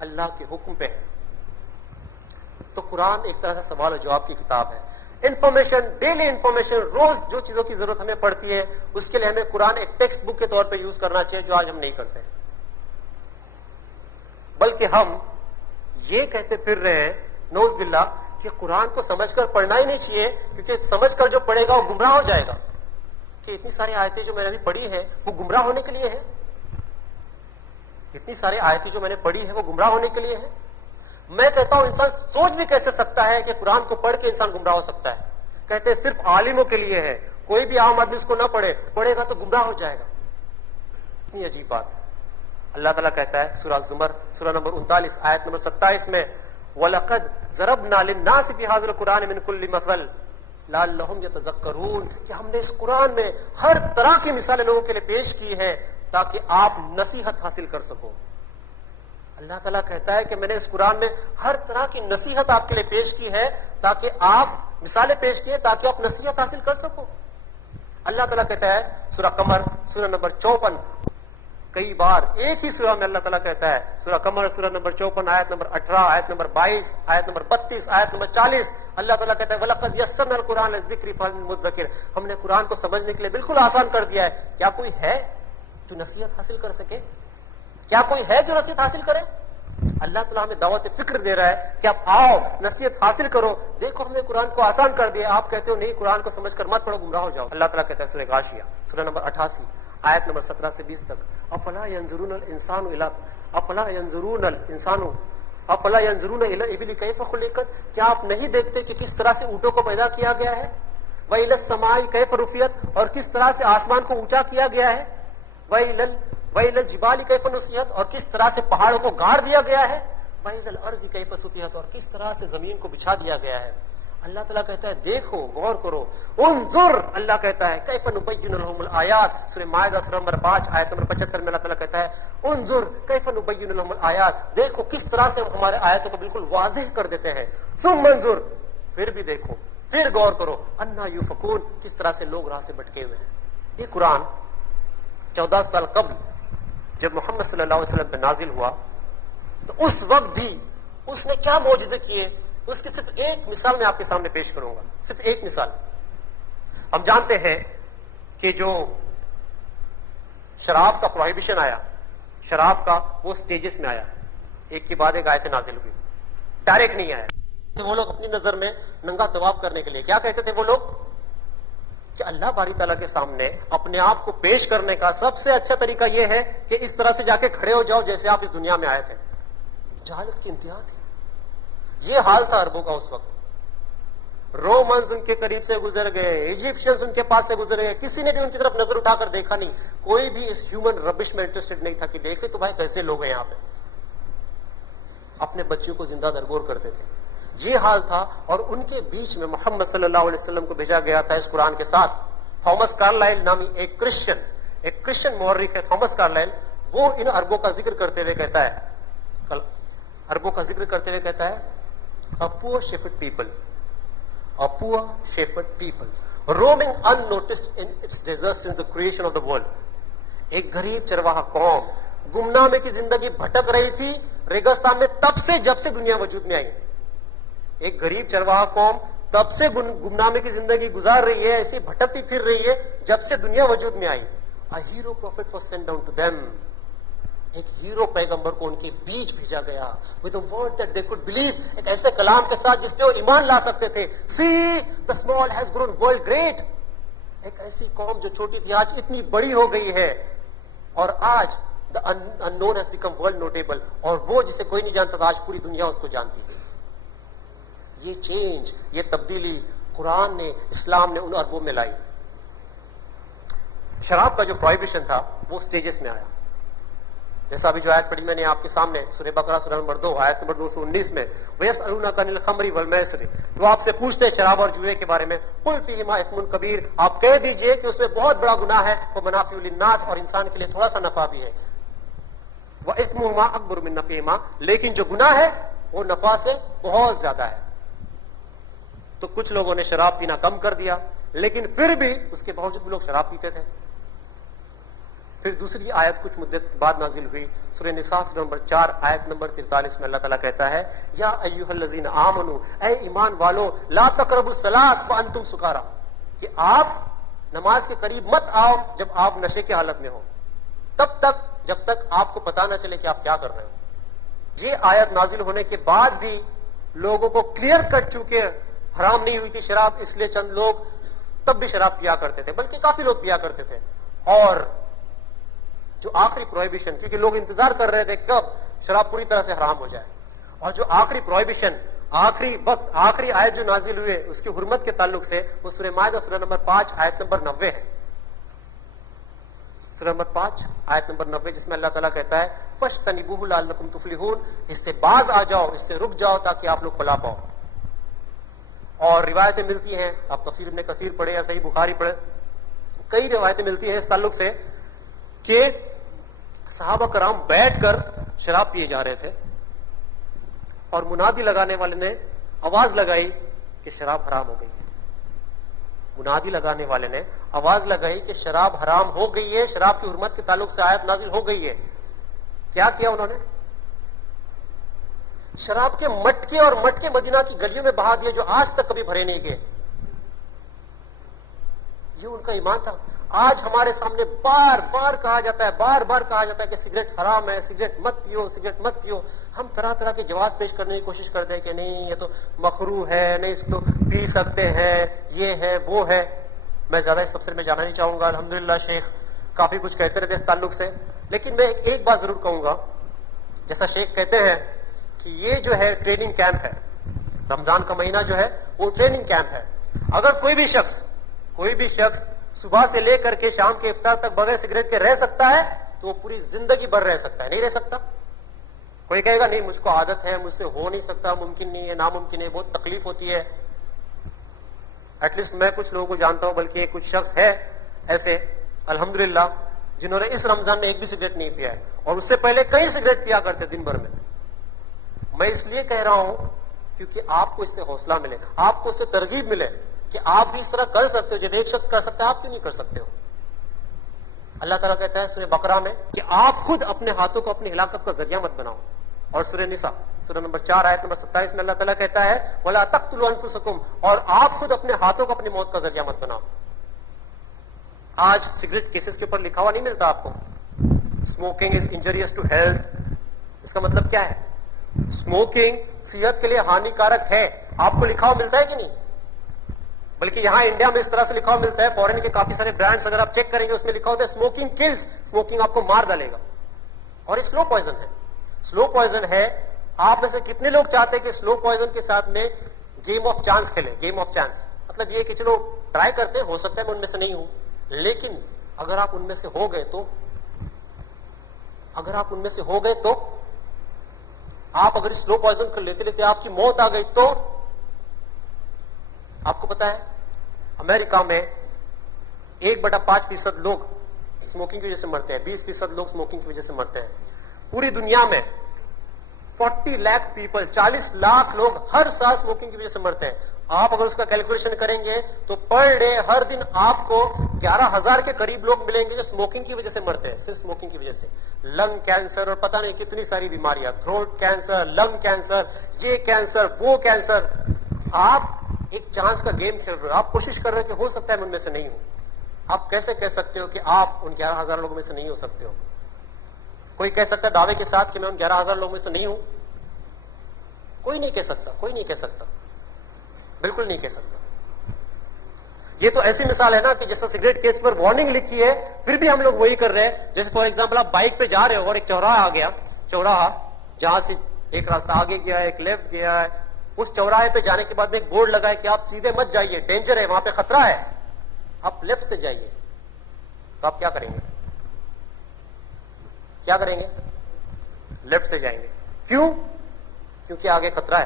اللہ کے حکم پہ ہے. تو قرآن ایک طرح سے سوال و جواب کی کتاب ہے. انفارمیشن، ڈیلی انفارمیشن، روز جو چیزوں کی ضرورت ہمیں پڑتی ہے اس کے لیے ہمیں قرآن ایک ٹیکسٹ بک کے طور پہ یوز کرنا چاہیے، جو آج ہم نہیں کرتے. بلکہ ہم یہ کہتے پھر رہے ہیں نعوذ باللہ کہ قرآن کو سمجھ کر پڑھنا ہی نہیں چاہیے، کیونکہ سمجھ کر جو پڑھے گا وہ گمراہ ہو جائے گا. کہ اتنی ساری آیتیں جو میں نے ابھی پڑھی ہیں وہ گمراہ ہونے کے لیے ہیں. اتنی ساری آیتیں جو میں نے پڑھی ہے وہ گمراہ ہونے کے لیے ہیں. میں کہتا ہوں انسان سوچ بھی کیسے سکتا ہے کہ قرآن کو پڑھ کے انسان گمراہ ہو سکتا ہے. کہتے ہیں صرف عالموں کے لیے ہے، کوئی بھی عام آدمی اس کو نہ پڑھے گا تو گمراہ ہو جائے گا. اتنی عجیب بات ہے. اللہ تعالیٰ کہتا ہے سورہ زمر سورہ نمبر 39 آیت نمبر 27 میں وَلَقَدْ ضَرَبْنَا لِلنَّاسِ فِي هَذَا الْقُرْآنِ مِنْ كُلِّ مَثَلٍ لَعَلَّهُمْ يَتَذَكَّرُونَ، کہ ہم نے اس قرآن میں ہر طرح کی مثالیں لوگوں کے لیے پیش کی ہیں تاکہ آپ نصیحت حاصل کر سکو. اللہ تعالیٰ کہتا ہے کہ میں نے اس قرآن میں ہر طرح کی نصیحت آپ کے لیے پیش کی ہے تاکہ آپ مثالیں پیش کی ہیں تاکہ آپ نصیحت حاصل کر سکو. اللہ تعالیٰ کہتا ہے سورہ قمر سورہ نمبر 54 کئی بار ایک ہی سورہ میں اللہ تعالیٰ کہتا ہے سورہ قمر سورہ نمبر 54 آیت نمبر 18 آیت نمبر 22 آیت نمبر 32 آیت نمبر 40 اللہ تعالیٰ کہتا ہے وَلَقَدْ يَسَّرْنَا الْقُرْآنَ لِلذِّكْرِ فَهَلْ مِن مُدَّكِرٍ، ہم نے قرآن کو سمجھنے کے لیے بالکل آسان کر دیا ہے. کیا کوئی ہے جو نصیحت حاصل کر سکے؟ کیا کوئی ہے جو نصیحت حاصل کرے؟ اللہ تعالیٰ ہمیں دعوت فکر دے رہا ہے کہ آپ آؤ نصیحت حاصل کرو. دیکھو ہم نے قرآن کو آسان کر دیا، آپ کہتے ہو نہیں قرآن کو سمجھ کر مت پڑھو گمراہ ہو جاؤ. اللہ تعالیٰ کہتا ہے سورہ غاشیہ سورہ نمبر 88 آیت نمبر 17 سے 20 تک افلا ينظرون الانسان الى الابل كيف خلقت، کیا آپ نہیں دیکھتے کہ کس طرح سے اونٹوں کو پیدا کیا گیا ہے؟ والى السماء كيف رفعت، اور کس طرح سے آسمان کو اونچا کیا گیا ہے؟ والى الجبال كيف نصبت، اور کس طرح سے پہاڑوں کو گاڑ دیا گیا ہے؟ وَإِذَا الْأَرْضُ كَيْفَ سُطِحَتْ، اور کس طرح سے زمین کو بچھا دیا گیا ہے. اللہ تعالیٰ کہتا ہے دیکھو، غور کرو. انظر، اللہ کہتا ہے کیف نبین لهم الآیات، سورہ مائدہ سورہ نمبر 5 آیت نمبر 75 میں اللہ تعالیٰ کہتا ہے انظر کیف نبین لهم الآیات، دیکھو کس طرح سے ہم ہمارے آیتوں کو بالکل واضح کر دیتے ہیں. ثم انظر، پھر بھی دیکھو، پھر غور کرو، انا یوفکون، کس طرح سے لوگ راہ سے بھٹکے ہوئے ہیں. یہ قرآن 14 سال قبل جب محمد صلی اللہ علیہ وسلم پہ نازل ہوا تو اس وقت بھی اس نے کیا معجزے کیے، اس کی صرف ایک مثال میں آپ کے سامنے پیش کروں گا، صرف ایک مثال. ہم جانتے ہیں کہ جو شراب کا پروہیبیشن آیا، شراب کا وہ سٹیجز میں آیا، ایک کے بعد ایک آیت نازل ہوئی، ڈائریکٹ نہیں آیا. وہ لوگ اپنی نظر میں ننگا طواف کرنے کے لیے کیا کہتے تھے وہ لوگ کہ اللہ باری تعالیٰ کے سامنے اپنے آپ کو پیش کرنے کا سب سے اچھا طریقہ یہ ہے کہ اس طرح سے جا کے کھڑے ہو جاؤ جیسے آپ اس دنیا میں آئے تھے. جہالت کی انتہا تھی. یہ حال تھا عربوں کا اس وقت. رومنز ان کے قریب سے گزر گئے، ایجپشنز ان کے پاس سے گزر گئے، کسی نے بھی ان کی طرف نظر اٹھا کر دیکھا نہیں. کوئی بھی اس ہیومن ربش میں انٹرسٹڈ نہیں تھا کہ دیکھے تو بھائی کیسے لوگ ہیں یہاں پہ. اپنے بچوں کو زندہ درگور کرتے تھے. یہ حال تھا. اور ان کے بیچ میں محمد صلی اللہ علیہ وسلم کو بھیجا گیا تھا اس قرآن کے ساتھ. تھامس کارلائل نامی ایک کرسچن مورخ ہے تھامس کارلائل، وہ ان عربوں کا ذکر کرتے ہوئے کہتا ہے a poor shepherd people roaming unnoticed in its deserts since the creation of the world. ایک غریب چرواہا قوم گمنامے کی زندگی بھٹک رہی تھی ریگستان میں تب سے جب سے دنیا وجود میں آئی. ایک غریب چرواہا قوم تب سے گمنامے کی زندگی گزار رہی ہے، ایسی بھٹکتی پھر رہی ہے جب سے دنیا وجود میں آئی. A hero prophet was sent down to them. ایک ہیرو پیغمبر کو ان کے بیچ بھیجا گیا with a word that they could believe، ایک ایسے کلام کے ساتھ جس پہ وہ ایمان لا سکتے تھے. See the small has grown world great. ایک ایسی قوم جو چھوٹی تھی آج اتنی بڑی ہو گئی ہے، اور آج the unknown has become world notable، اور وہ جسے کوئی نہیں جانتا تھا آج پوری دنیا اس کو جانتی ہے. یہ چینج، یہ تبدیلی قرآن نے، اسلام نے ان عربوں میں لائی. شراب کا جو پروہیبیشن تھا وہ سٹیجز میں آیا. جیسا ابھی جو آیت پڑھی میں نے آپ کے سامنے سورہ بقرہ سورہ نمبر 2 آیت نمبر 219 میں وَيَسْأَلُونَكَ عَنِ الْخَمْرِ وَالْمَيْسِرِ، تو آپ سے پوچھتے ہیں شراب اور جوئے کے بارے میں. قُلْ فِيهِمَا إِثْمٌ كَبِيرٌ، آپ کہہ دیجئے کہ اس میں بہت بڑا گناہ ہے، وَمَنَافِعُ لِلنَّاسِ، اور انسان کے لیے تھوڑا سا نفع بھی ہے. وَإِثْمُهُمَا أَكْبَرُ مِن نَفْعِهِمَا، لیکن جو گناہ ہے وہ نفع سے بہت زیادہ ہے. تو کچھ لوگوں نے شراب پینا کم کر دیا، لیکن پھر بھی اس کے باوجود بھی لوگ شراب پیتے تھے. پھر دوسری آیت کچھ مدت بعد نازل ہوئی، سورہ نساء سورہ نمبر 4 آیت نمبر 43 میں اللہ تعالیٰ کہتا ہے یا ایھا الذین آمنو، اے ایمان والو، لا تقربوا الصلاۃ وانتم سکارا، کہ آپ نماز کے قریب مت آؤ جب آپ نشے کی حالت میں ہو، تب تک جب تک آپ کو پتہ نہ چلے کہ آپ کیا کر رہے ہو. یہ آیت نازل ہونے کے بعد بھی لوگوں کو کلیئر کٹ چکے حرام نہیں ہوئی تھی شراب، اس لیے چند لوگ تب بھی شراب پیا کرتے تھے، بلکہ کافی لوگ پیا کرتے تھے. اور جو آخری پروہیبیشن، کیونکہ لوگ انتظار کر رہے تھے کب شراب پوری طرح سے حرام ہو جائے، اور جو آخری پروہیبیشن، آخری وقت، آخری آیت جو نازل ہوئے اس کی حرمت کے تعلق سے وہ سورہ مائدہ سورہ نمبر 5 آیت نمبر 90 ہے. سورہ نمبر 5 آیت نمبر 90 جس میں اللہ تعالیٰ کہتا ہے فَاشْتَنِبُوهُ لَعَلَّكُمْ تُفْلِحُونَ، اس سے باز آ جاؤ، اس سے رک جاؤ تاکہ آپ لوگ فلاح پاؤ. اور روایتیں ملتی ہیں، آپ تفسیر ابن کثیر پڑھیں یا صحیح بخاری پڑھیں، کئی روایتیں ملتی ہیں اس تعلق سے کہ صحابہ کرام بیٹھ کر شراب پیے جا رہے تھے اور منادی لگانے والے نے آواز لگائی کہ شراب حرام ہو گئی ہے. منادی لگانے والے نے آواز لگائی کہ شراب حرام ہو گئی ہے، شراب کی حرمت کے تعلق سے آیت نازل ہو گئی ہے. کیا کیا انہوں نے؟ شراب کے مٹکے اور مٹکے مدینہ کی گلیوں میں بہا دیے جو آج تک کبھی بھرے نہیں گئے. یہ ان کا ایمان تھا. آج ہمارے سامنے بار بار کہا جاتا ہے کہ سگریٹ حرام ہے، سگریٹ مت پیو. ہم طرح طرح کے جواز پیش کرنے کی کوشش کرتے ہیں کہ نہیں یہ تو مکروہ ہے، نہیں اس کو پی سکتے ہیں، یہ ہے وہ ہے. میں زیادہ اس تفصیل میں جانا نہیں چاہوں گا، الحمدللہ شیخ کافی کچھ کہتے رہتے اس تعلق سے. لیکن میں ایک بات ضرور کہوں گا، جیسا شیخ کہتے ہیں کہ یہ جو ہے ٹریننگ کیمپ ہے، رمضان کا مہینہ جو ہے وہ ٹریننگ کیمپ ہے. اگر کوئی بھی شخص صبح سے لے کر کے شام کے افطار تک بغیر سگریٹ کے رہ سکتا ہے تو وہ پوری زندگی بھر رہ سکتا ہے. نہیں رہ سکتا؟ کوئی کہے گا نہیں مجھ کو عادت ہے, مجھ سے ہو نہیں سکتا, ممکن نہیں ہے, ناممکن ہے, بہت تکلیف ہوتی ہے. ایٹ لیسٹ میں کچھ لوگوں کو جانتا ہوں, بلکہ کچھ شخص ہے ایسے الحمدللہ جنہوں نے اس رمضان میں ایک بھی سگریٹ نہیں پیا ہے, اور اس سے پہلے کئی سگریٹ پیا کرتے دن بھر میں. میں اس لیے کہہ رہا ہوں کیونکہ آپ کو اس سے حوصلہ ملے, آپ کو اس سے ترغیب ملے کہ آپ بھی اس طرح کر سکتے ہو. جب ایک شخص کر سکتا ہے آپ کیوں نہیں کر سکتے ہو؟ اللہ تعالیٰ کہتا ہے سورہ بقرہ میں کہ آپ خود اپنے ہاتھوں کو اپنی ہلاکت کا ذریعہ مت بناؤ. اور سورہ نساء سورہ نمبر 4 آیت نمبر 27 میں اللہ تعالیٰ کہتا ہے وَلَا تَقْتُلُوا أَنفُسَكُمْ, اور آپ خود اپنے ہاتھوں کو اپنی موت کا ذریعہ مت بناؤ. آج سگریٹ کیسز کے اوپر لکھا ہوا نہیں ملتا آپ کو, اسموکنگ از انجریس ٹو ہیلتھ. اس کا مطلب کیا ہے؟ اسموکنگ صحت کے لیے ہانیکارک ہے. آپ کو لکھا ہوا ملتا ہے کہ نہیں؟ بلکہ یہاں انڈیا میں اس طرح سے لکھا ہوا ملتا ہے, فورن کے کافی سارے برانڈز اگر آپ چیک کریں گے اس میں لکھا ہوتا ہے اسموکنگ کلز, اسموکنگ آپ کو مار ڈالے گا. اور یہ سلو پوائزن ہے, سلو پوائزن ہے. آپ میں سے کتنے لوگ چاہتے ہیں کہ سلو پوائزن کے ساتھ میں گیم آف چانس کھیلیں؟ گیم آف چانس مطلب یہ کہ چلو ٹرائی کرتے ہیں, ہو سکتا ہے میں ان میں سے نہیں ہوں, لیکن اگر آپ ان میں سے ہو گئے تو, اگر آپ ان میں سے ہو گئے تو, آپ اگر سلو پوائزن کر لیتے لیتے آپ کی موت آ گئی تو, آپ کو پتا ہے امریکہ میں 1/5% لوگ اسموکنگ کی وجہ سے مرتے ہیں, 20% لوگ اسموکنگ کی وجہ سے مرتے ہیں. پوری دنیا میں 40 لاکھ پیپل, 40 لاکھ لوگ ہر سال اسموکنگ کی وجہ سے مرتے ہیں. آپ اگر اس کا کیلکولیشن کریں گے تو پر ڈے ہر دن آپ کو 11,000 کے قریب لوگ ملیں گے جو اسموکنگ کی وجہ سے مرتے ہیں, صرف اسموکنگ کی وجہ سے. لنگ کینسر اور پتہ نہیں کتنی ساری بیماریاں, تھروٹ کینسر, لنگ کینسر, یہ کینسر, وہ کینسر. آپ ایک چانس کا گیم کھیل رہے ہو, آپ کوشش کر رہے ہو کہ ہو سکتا ہے میں ان میں سے نہیں ہوں. آپ کیسے کہہ سکتے ہو کہ آپ ان 11,000 لوگوں میں سے نہیں ہو سکتے ہو؟ کوئی کہہ سکتا ہے دعوے کے ساتھ کہ میں ان 11,000 لوگوں میں سے نہیں ہوں؟ کوئی نہیں کہہ سکتا, کوئی نہیں کہہ سکتا, بالکل نہیں کہہ سکتا. یہ تو ایسی مثال ہے نا کہ جیسا سگریٹ کیس پر وارننگ لکھی ہے پھر بھی ہم لوگ وہی کر رہے ہیں. جیسے فار ایگزامپل آپ بائک پہ جا رہے ہو اور ایک چوراہا آ گیا, چوراہا جہاں سے ایک راستہ آگے گیا ہے, ایک لیفٹ گیا ہے, اس چوراہے پہ جانے کے بعد میں ایک بورڈ لگا ہے کہ آپ سیدھے مت جائیے, ڈینجر ہے, وہاں پہ خطرہ ہے, آپ لیفٹ سے جائیے. تو آپ کیا کریں گے؟ کیا کریں گے؟ لیفٹ سے جائیں گے. کیوں؟ کیونکہ آگے خطرہ ہے,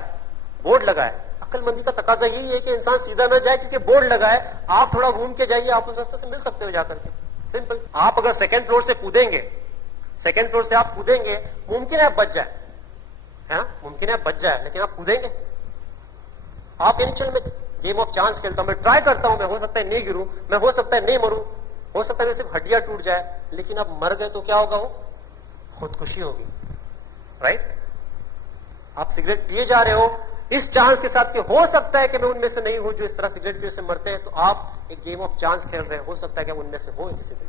بورڈ لگا ہے. عقل مندی کا تقاضا یہی ہے کہ انسان سیدھا نہ جائے کیونکہ بورڈ لگا ہے. آپ تھوڑا گھوم کے جائیے, آپ اس راستے سے مل سکتے ہو جا کر کے, سمپل. آپ اگر سیکنڈ فلور سے کودیں گے, سیکنڈ فلور سے آپ کودیں گے, ممکن ہے آپ بچ جائیں, ہے نا, ممکن ہے آپ بچ جائیں, لیکن آپ کودیں گے. آپ یہ نہیں چل میں گیم آف چانس کھیلتا ہوں, میں ٹرائی کرتا ہوں, میں ہو سکتا ہے نہیں گروں, میں ہو سکتا ہے نہیں مروں, ہو سکتا ہے صرف ہڈیاں ٹوٹ جائے, لیکن اب مر گئے تو کیا ہوگا؟ وہ خودکشی ہوگی, رائٹ. آپ سگریٹ پیے جا رہے ہو اس چانس کے ساتھ کہ ہو سکتا ہے کہ میں ان میں سے نہیں ہوں جو اس طرح سگریٹ کی وجہ سے مرتے ہیں, تو آپ ایک گیم آف چانس کھیل رہے ہیں, ہو سکتا ہے کہ ہم ان میں سے ہو کسی دن.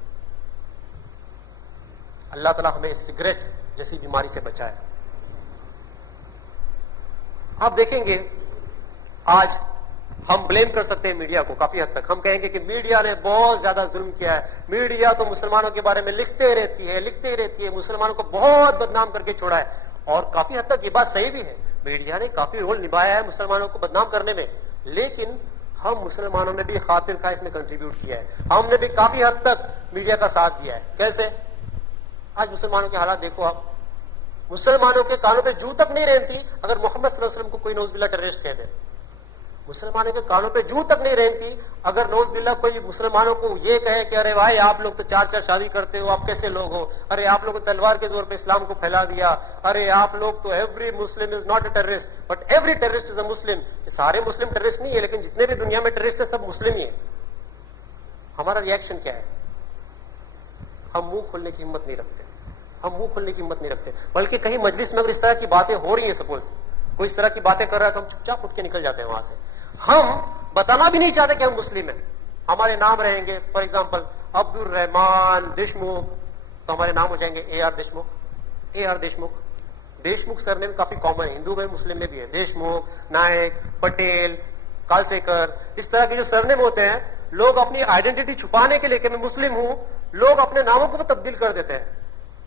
اللہ تعالیٰ ہمیں اس سگریٹ جیسی بیماری سے بچائے. آپ دیکھیں گے آج ہم بلیم کر سکتے ہیں میڈیا کو کافی حد تک. ہم کہیں گے کہ میڈیا نے بہت زیادہ ظلم کیا ہے, میڈیا تو مسلمانوں کے بارے میں لکھتے رہتی ہے, مسلمانوں کو بہت بدنام کر کے چھوڑا ہے. اور کافی حد تک یہ بات صحیح بھی ہے, میڈیا نے کافی رول نبھایا ہے مسلمانوں کو بدنام کرنے میں, لیکن ہم مسلمانوں نے بھی خاطر خواہ اس میں کنٹریبیوٹ کیا ہے. ہم نے بھی کافی حد تک میڈیا کا ساتھ دیا ہے. کیسے؟ آج مسلمانوں کے حالات دیکھو آپ, مسلمانوں کے کانوں پہ جو تک نہیں رہتی اگر محمد صلی اللہ علیہ وسلم کو کوئی نعوذ باللہ ٹیررسٹ کہہ دے. مسلمانوں کے کانوں پہ جو تک نہیں رہتی اگر نعوذ باللہ کوئی مسلمانوں کو یہ کہے کہ ارے بھائی آپ لوگ تو 4 شادی کرتے ہو, آپ کیسے لوگ ہو, ارے آپ لوگ تلوار کے زور پہ اسلام کو پھیلا دیا, ارے آپ لوگ تو every Muslim is not a terrorist but every terrorist is a Muslim. سارے مسلم ٹیررسٹ نہیں ہے, لیکن جتنے بھی دنیا میں ٹیررسٹ ہیں سب مسلم ہی ہیں. ہمارا ریئیکشن کیا ہے؟ ہم منہ کھولنے کی ہمت نہیں رکھتے, ہم منہ کھولنے کی ہمت نہیں رکھتے, بلکہ کہیں مجلس میں اگر اس طرح کی باتیں ہو رہی ہیں, سپوز کوئی اس طرح کی باتیں کر رہا ہے تو ہم چپ چاپ اٹھ کے نکل جاتے ہیں وہاں سے. ہم بتانا بھی نہیں چاہتے کہ ہم مسلم ہیں. ہمارے نام رہیں گے فار ایگزامپل عبد الرحمان دیشمکھ, تو ہمارے نام ہو جائیں گے A R Deshmukh. A R Deshmukh, Deshmukh surname کافی کامن ہے, ہندو میں مسلم میں بھی ہے. دیشمکھ, نائک, پٹیل, کالسیکر, اس طرح کے جو سرنیم ہوتے ہیں لوگ اپنی آئیڈینٹی چھپانے کے لیے کہ میں مسلم ہوں, لوگ اپنے ناموں کو بھی تبدیل کر دیتے ہیں.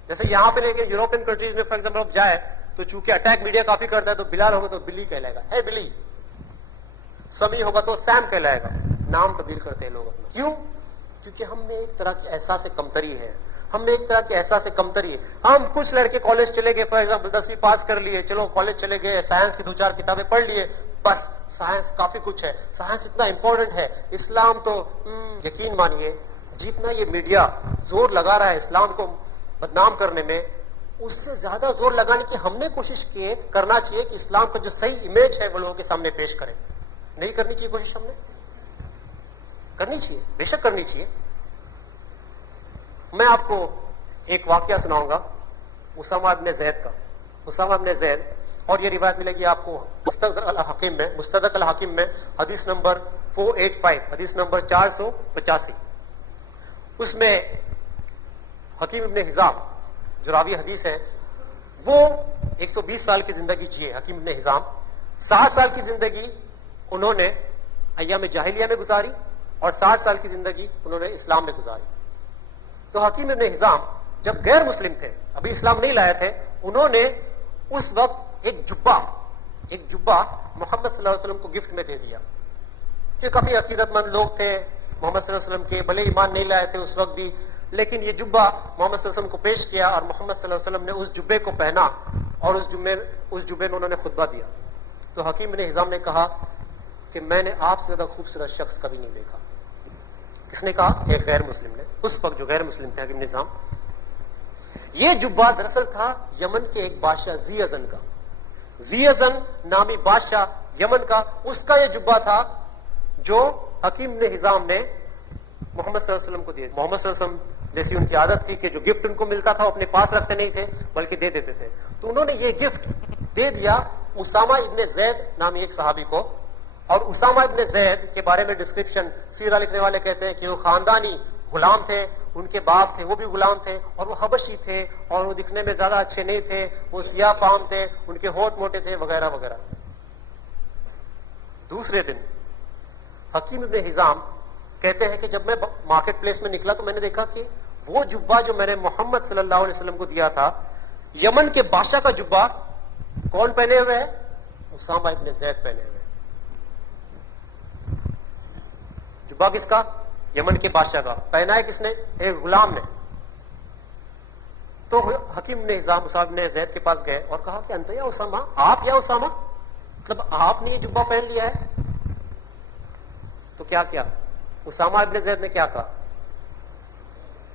جیسے یہاں پہ لیکن یورپین کنٹریز میں فار ایگزامپل آپ جائے تو چونکہ اٹیک میڈیا کافی کرتا ہے, تو بلال ہوگا تو بلی کہلائے گا, ہے بلی. سمی ہوگا تو سیم کہلائے گا. نام تبدیل کرتے ہیں لوگ اپنا. کیوں؟ کیونکہ ہم میں ایک طرح کی احساس کمتری ہے. ہم نے ایک طرح کے احساس کمتری ہے. ہم کچھ لڑکے کالج چلے گئے, فار ایگزامپل 10ویں پاس کر لیے, چلو کالج چلے گئے, سائنس کی 2-4 کتابیں پڑھ لیے, بس سائنس کافی کچھ ہے, سائنس اتنا امپورٹنٹ ہے. اسلام تو یقین مانیے جتنا یہ میڈیا زور لگا رہا ہے اسلام کو بدنام کرنے میں, اس سے زیادہ زور لگانے کی ہم نے کوشش کی کرنا چاہیے کہ اسلام کا جو صحیح امیج ہے وہ لوگوں کے سامنے پیش کریں. نہیں کرنی چاہیے کوشش, ہم نے کرنی چاہیے, بے شک کرنی چاہیے. میں آپ کو ایک واقعہ سناؤں گا اسامہ ابن زید کا. اسامہ ابن زید, اور یہ روایت ملے گی آپ کو مستدرک الحاکم میں حدیث نمبر 485, حدیث نمبر 485. اس میں حکیم ابن حزام جو راوی حدیث ہے وہ 120 سال کی زندگی جیے. حکیم ابن حزام 60 سال کی زندگی انہوں نے ایام جاہلیہ میں گزاری اور 60 سال کی زندگی انہوں نے اسلام میں گزاری. تو حکیم ابن حزام جب غیر مسلم تھے, ابھی اسلام نہیں لائے تھے, انہوں نے اس وقت ایک جبہ محمد صلی اللہ علیہ وسلم کو گفٹ میں دے دیا. کہ کافی عقیدت مند لوگ تھے محمد صلی اللہ علیہ وسلم کے, بھلے ایمان نہیں لائے تھے اس وقت بھی, لیکن یہ جبہ محمد صلی اللہ علیہ وسلم کو پیش کیا اور محمد صلی اللہ علیہ وسلم نے اس جبے کو پہنا اور اس جبے میں انہوں نے خطبہ دیا. تو حکیم ابن حزام نے کہا کہ میں نے آپ سے زیادہ خوبصورت شخص کبھی نہیں دیکھا. کس نے کہا؟ ایک غیر مسلم نے. اس وقت جو غیر مسلم تھے حکیم ابن حزام. یہ جبہ دراصل تھا یمن کے ایک بادشاہ ذی ازن کا. ذی ازن نامی بادشاہ یمن کا, اس کا یہ جبہ تھا جو حکیم ابن حزام نے محمد صلی اللہ علیہ وسلم کو دیا. محمد صلی اللہ علیہ وسلم جیسی ان کی عادت تھی کہ جو گفٹ ان کو ملتا تھا وہ اپنے پاس رکھتے نہیں تھے بلکہ دے دیتے تھے. تو انہوں نے یہ گفٹ دے دیا اسامہ ابن زید نامی ایک صحابی کو. اور اسامہ ابن زید کے بارے میں ڈسکرپشن سیرہ لکھنے والے کہتے ہیں کہ وہ خاندانی غلام تھے, ان کے باپ تھے وہ بھی غلام تھے, اور وہ حبشی تھے, اور وہ دکھنے میں زیادہ اچھے نہیں تھے, وہ سیاہ فام تھے, ان کے ہونٹ موٹے تھے وغیرہ وغیرہ. دوسرے دن حکیم ابن حزام کہتے ہیں کہ جب میں مارکیٹ پلیس میں نکلا تو میں نے دیکھا کہ وہ جبہ جو میں نے محمد صلی اللہ علیہ وسلم کو دیا تھا, یمن کے بادشاہ کا جبہ کون پہنے ہوئے ہے؟ اسامہ ابن زید پہنے ہوئے. جبہ کس کا؟ یمن کے بادشاہ کا. پہنا ہے کس نے؟ ایک غلام نے. تو حکیم ابن حزام اسامہ ابن زید کے پاس گئے اور کہا کہ انت یا اسامہ, آپ یا اسامہ, مطلب آپ نے یہ جبہ پہن لیا ہے. تو کیا اسامہ ابن زید نے کیا کہا؟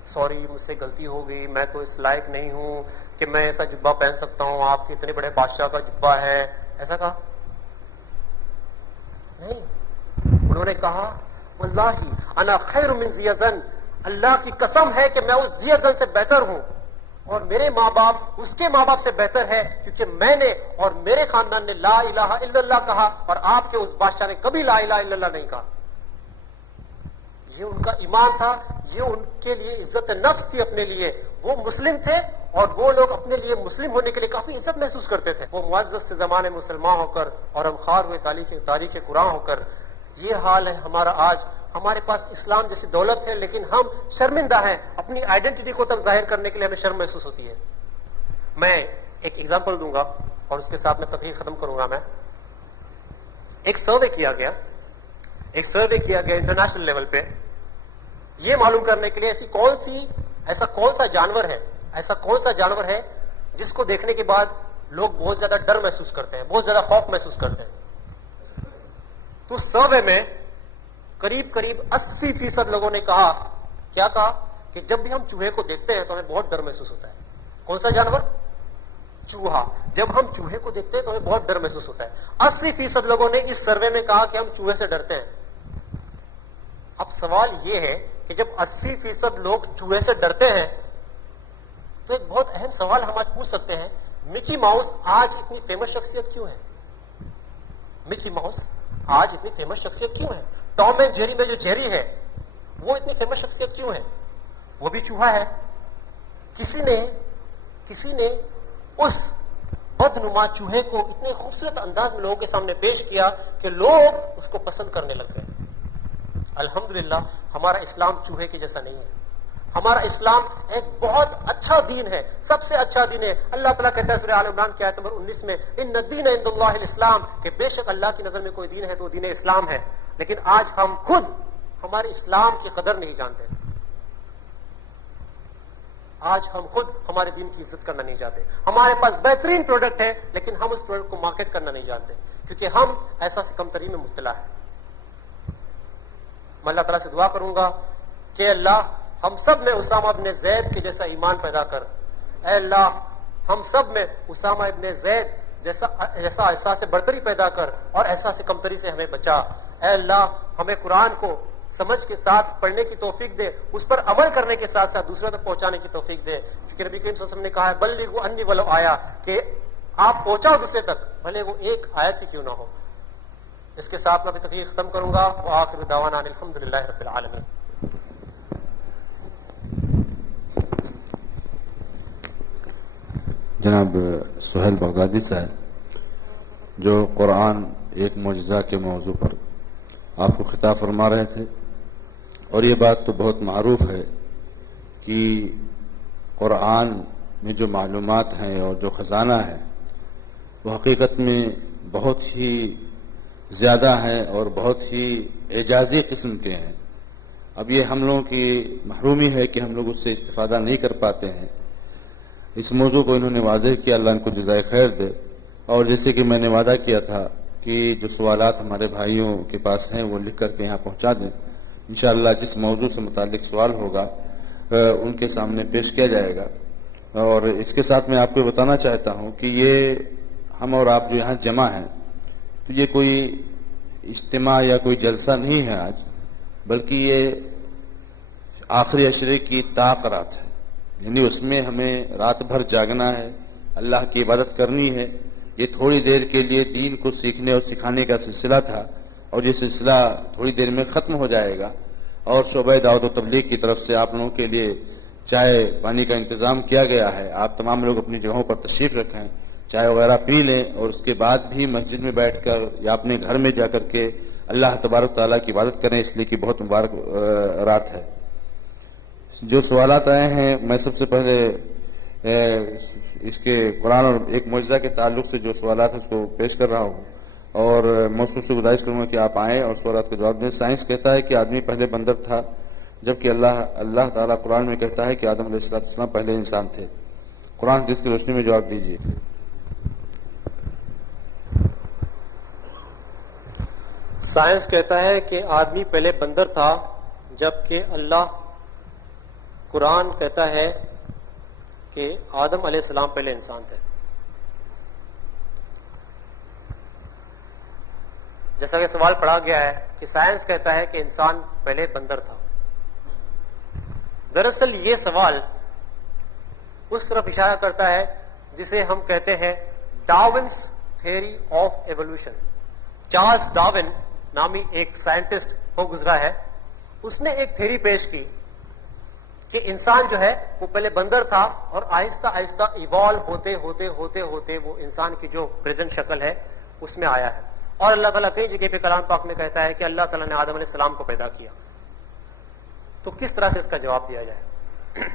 سوری, مجھ سے غلطی ہو گئی, میں تو اس لائق نہیں ہوں کہ میں ایسا جبہ پہن سکتا ہوں, آپ کے اتنے بڑے بادشاہ کا جبہ ہے. ایسا کہا نہیں. انہوں نے کہا واللہ انا خیر من ذی ازن, اللہ کی قسم ہے کہ میں اس ذی ازن سے بہتر ہوں, اور میرے ماں باپ اس کے ماں باپ سے بہتر ہے, کیونکہ میں نے اور میرے خاندان نے لا الہ الا اللہ کہا اور آپ کے اس بادشاہ نے کبھی لا الہ الا اللہ نہیں کہا. یہ ان کا ایمان تھا, یہ ان کے لیے عزت نفس تھی اپنے لیے. وہ مسلم تھے اور وہ لوگ اپنے لیے مسلم ہونے کے لیے کافی عزت محسوس کرتے تھے. وہ معزز سے زمانے مسلمان ہو کر اور ہم خوار ہوئے تاریخ قرآن ہو کر. یہ حال ہے ہمارا آج. ہمارے پاس اسلام جیسی دولت ہے لیکن ہم شرمندہ ہیں, اپنی آئیڈینٹی کو تک ظاہر کرنے کے لیے ہمیں شرم محسوس ہوتی ہے. میں ایک ایگزامپل دوں گا اور اس کے ساتھ میں تقریر ختم کروں گا. میں ایک سروے کیا گیا انٹرنیشنل لیول پہ, یہ معلوم کرنے کے لیے ایسا کون سا جانور ہے جس کو دیکھنے کے بعد لوگ بہت زیادہ ڈر محسوس کرتے ہیں, بہت زیادہ خوف محسوس کرتے ہیں. تو سروے میں قریب 80% لوگوں نے کہا, کیا کہا, کہ جب بھی ہم چوہے کو دیکھتے ہیں تو ہمیں بہت ڈر محسوس ہوتا ہے. کون سا جانور؟ چوہا. جب ہم چوہے کو دیکھتے ہیں تو ہمیں بہت ڈر محسوس ہوتا ہے. 80% لوگوں نے اس سروے میں کہا کہ ہم چوہے سے ڈرتے ہیں. اب سوال یہ ہے کہ جب 80% لوگ چوہے سے ڈرتے ہیں تو ایک بہت اہم سوال ہم آج پوچھ سکتے ہیں, مکی ماؤس آج اتنی فیمس شخصیت کیوں ہے؟ مکی ماؤس آج اتنی فیمس شخصیت کیوں ہے؟ ٹام اینڈ جیری میں جو جیری ہے وہ اتنی فیمس شخصیت کیوں ہے؟ وہ بھی چوہا ہے. کسی نے اس بدنما چوہے کو اتنے خوبصورت انداز میں لوگوں کے سامنے پیش کیا کہ لوگ اس کو پسند کرنے لگ گئے. الحمدللہ ہمارا اسلام چوہے کے جیسا نہیں ہے. ہمارا اسلام ایک بہت اچھا دین ہے, سب سے اچھا دین ہے. اللہ تعالیٰ کہتا ہے سورہ آل عمران کی آیت نمبر 19 میں, ان الدین عند اللہ الاسلام, کہ بے شک اللہ کی نظر میں کوئی دین ہے تو دین اسلام ہے. لیکن آج ہم خود ہمارے اسلام کی قدر نہیں جانتے. آج ہم خود ہمارے دین کی عزت کرنا نہیں چاہتے. ہمارے پاس بہترین پروڈکٹ ہے لیکن ہم اس پروڈکٹ کو مارکیٹ کرنا نہیں جانتے کیونکہ ہم احساس کمتری میں مبتلا ہیں. میں اللہ تعالیٰ سے دعا کروں گا کہ اللہ ہم سب میں اسامہ ابن زید کے جیسا ایمان پیدا کر. اے اللہ ہم سب میں اسامہ ابن زید جیسا احساس برتری پیدا کر اور احساس کمتری سے ہمیں بچا. اے اللہ ہمیں قرآن کو سمجھ کے ساتھ پڑھنے کی توفیق دے, اس پر عمل کرنے کے ساتھ ساتھ دوسروں تک پہنچانے کی توفیق دے. کیونکہ نبی کریم صلی اللہ علیہ وسلم نے کہا ہے بلغوا انی ولو آیا, کہ آپ پہنچاؤ دوسرے تک بھلے وہ ایک آیت ہی کیوں نہ ہو. اس کے ساتھ میں اپنی تقریر ختم کروں گا. وآخر دعوانا ان الحمدللہ رب العالمین. جناب سہیل بغدادی صاحب جو قرآن ایک معجزہ کے موضوع پر آپ کو خطاب فرما رہے تھے, اور یہ بات تو بہت معروف ہے کہ قرآن میں جو معلومات ہیں اور جو خزانہ ہے وہ حقیقت میں بہت ہی زیادہ ہیں اور بہت ہی اعجازی قسم کے ہیں. اب یہ ہم لوگوں کی محرومی ہے کہ ہم لوگ اس سے استفادہ نہیں کر پاتے ہیں. اس موضوع کو انہوں نے واضح کیا, اللہ ان کو جزائے خیر دے. اور جیسے کہ میں نے وعدہ کیا تھا کہ جو سوالات ہمارے بھائیوں کے پاس ہیں وہ لکھ کر کے یہاں پہنچا دیں. انشاءاللہ جس موضوع سے متعلق سوال ہوگا ان کے سامنے پیش کیا جائے گا. اور اس کے ساتھ میں آپ کو بتانا چاہتا ہوں کہ یہ ہم اور آپ جو یہاں جمع ہیں تو یہ کوئی اجتماع یا کوئی جلسہ نہیں ہے آج, بلکہ یہ آخری عشرے کی طاق رات ہے. یعنی اس میں ہمیں رات بھر جاگنا ہے, اللہ کی عبادت کرنی ہے. یہ تھوڑی دیر کے لیے دین کو سیکھنے اور سکھانے کا سلسلہ تھا, اور یہ سلسلہ تھوڑی دیر میں ختم ہو جائے گا. اور شعبہ دعوت و تبلیغ کی طرف سے آپ لوگوں کے لیے چائے پانی کا انتظام کیا گیا ہے. آپ تمام لوگ اپنی جگہوں پر تشریف رکھیں, چائے وغیرہ پی لیں, اور اس کے بعد بھی مسجد میں بیٹھ کر یا اپنے گھر میں جا کر کے اللہ تبارک تعالیٰ کی عبادت کریں, اس لیے کہ بہت مبارک رات ہے. جو سوالات آئے ہیں میں سب سے پہلے اس کے قرآن اور ایک معجزہ کے تعلق سے جو سوالات ہیں اس کو پیش کر رہا ہوں, اور میں اس سے گزارش کروں گا کہ آپ آئیں اور سوالات کا جواب دیں. سائنس کہتا ہے کہ آدمی پہلے بندر تھا, جبکہ اللہ تعالیٰ قرآن میں کہتا ہے کہ آدم علیہ السلام پہلے انسان تھے. قرآن حدیث کی روشنی میں جواب دیجیے. سائنس کہتا ہے کہ آدمی پہلے بندر تھا, جبکہ اللہ قرآن کہتا ہے کہ آدم علیہ السلام پہلے انسان تھے. جیسا کہ سوال پڑھا گیا ہے کہ سائنس کہتا ہے کہ انسان پہلے بندر تھا. دراصل یہ سوال اس طرف اشارہ کرتا ہے جسے ہم کہتے ہیں Darwin's theory of evolution. Charles Darwin نامی ایک سائنٹسٹ ہو گزرا ہے, اس نے ایک تھیوری پیش کی کہ انسان جو ہے وہ پہلے بندر تھا اور آہستہ آہستہ ایوالو ہوتے ہوتے ہوتے ہوتے وہ انسان کی جو پریزنٹ شکل ہے اس میں آیا ہے. اور اللہ تعالیٰ کئی جگہ پہ کلام پاک میں کہتا ہے کہ اللہ تعالیٰ نے آدم علیہ السلام کو پیدا کیا. تو کس طرح سے اس کا جواب دیا جائے؟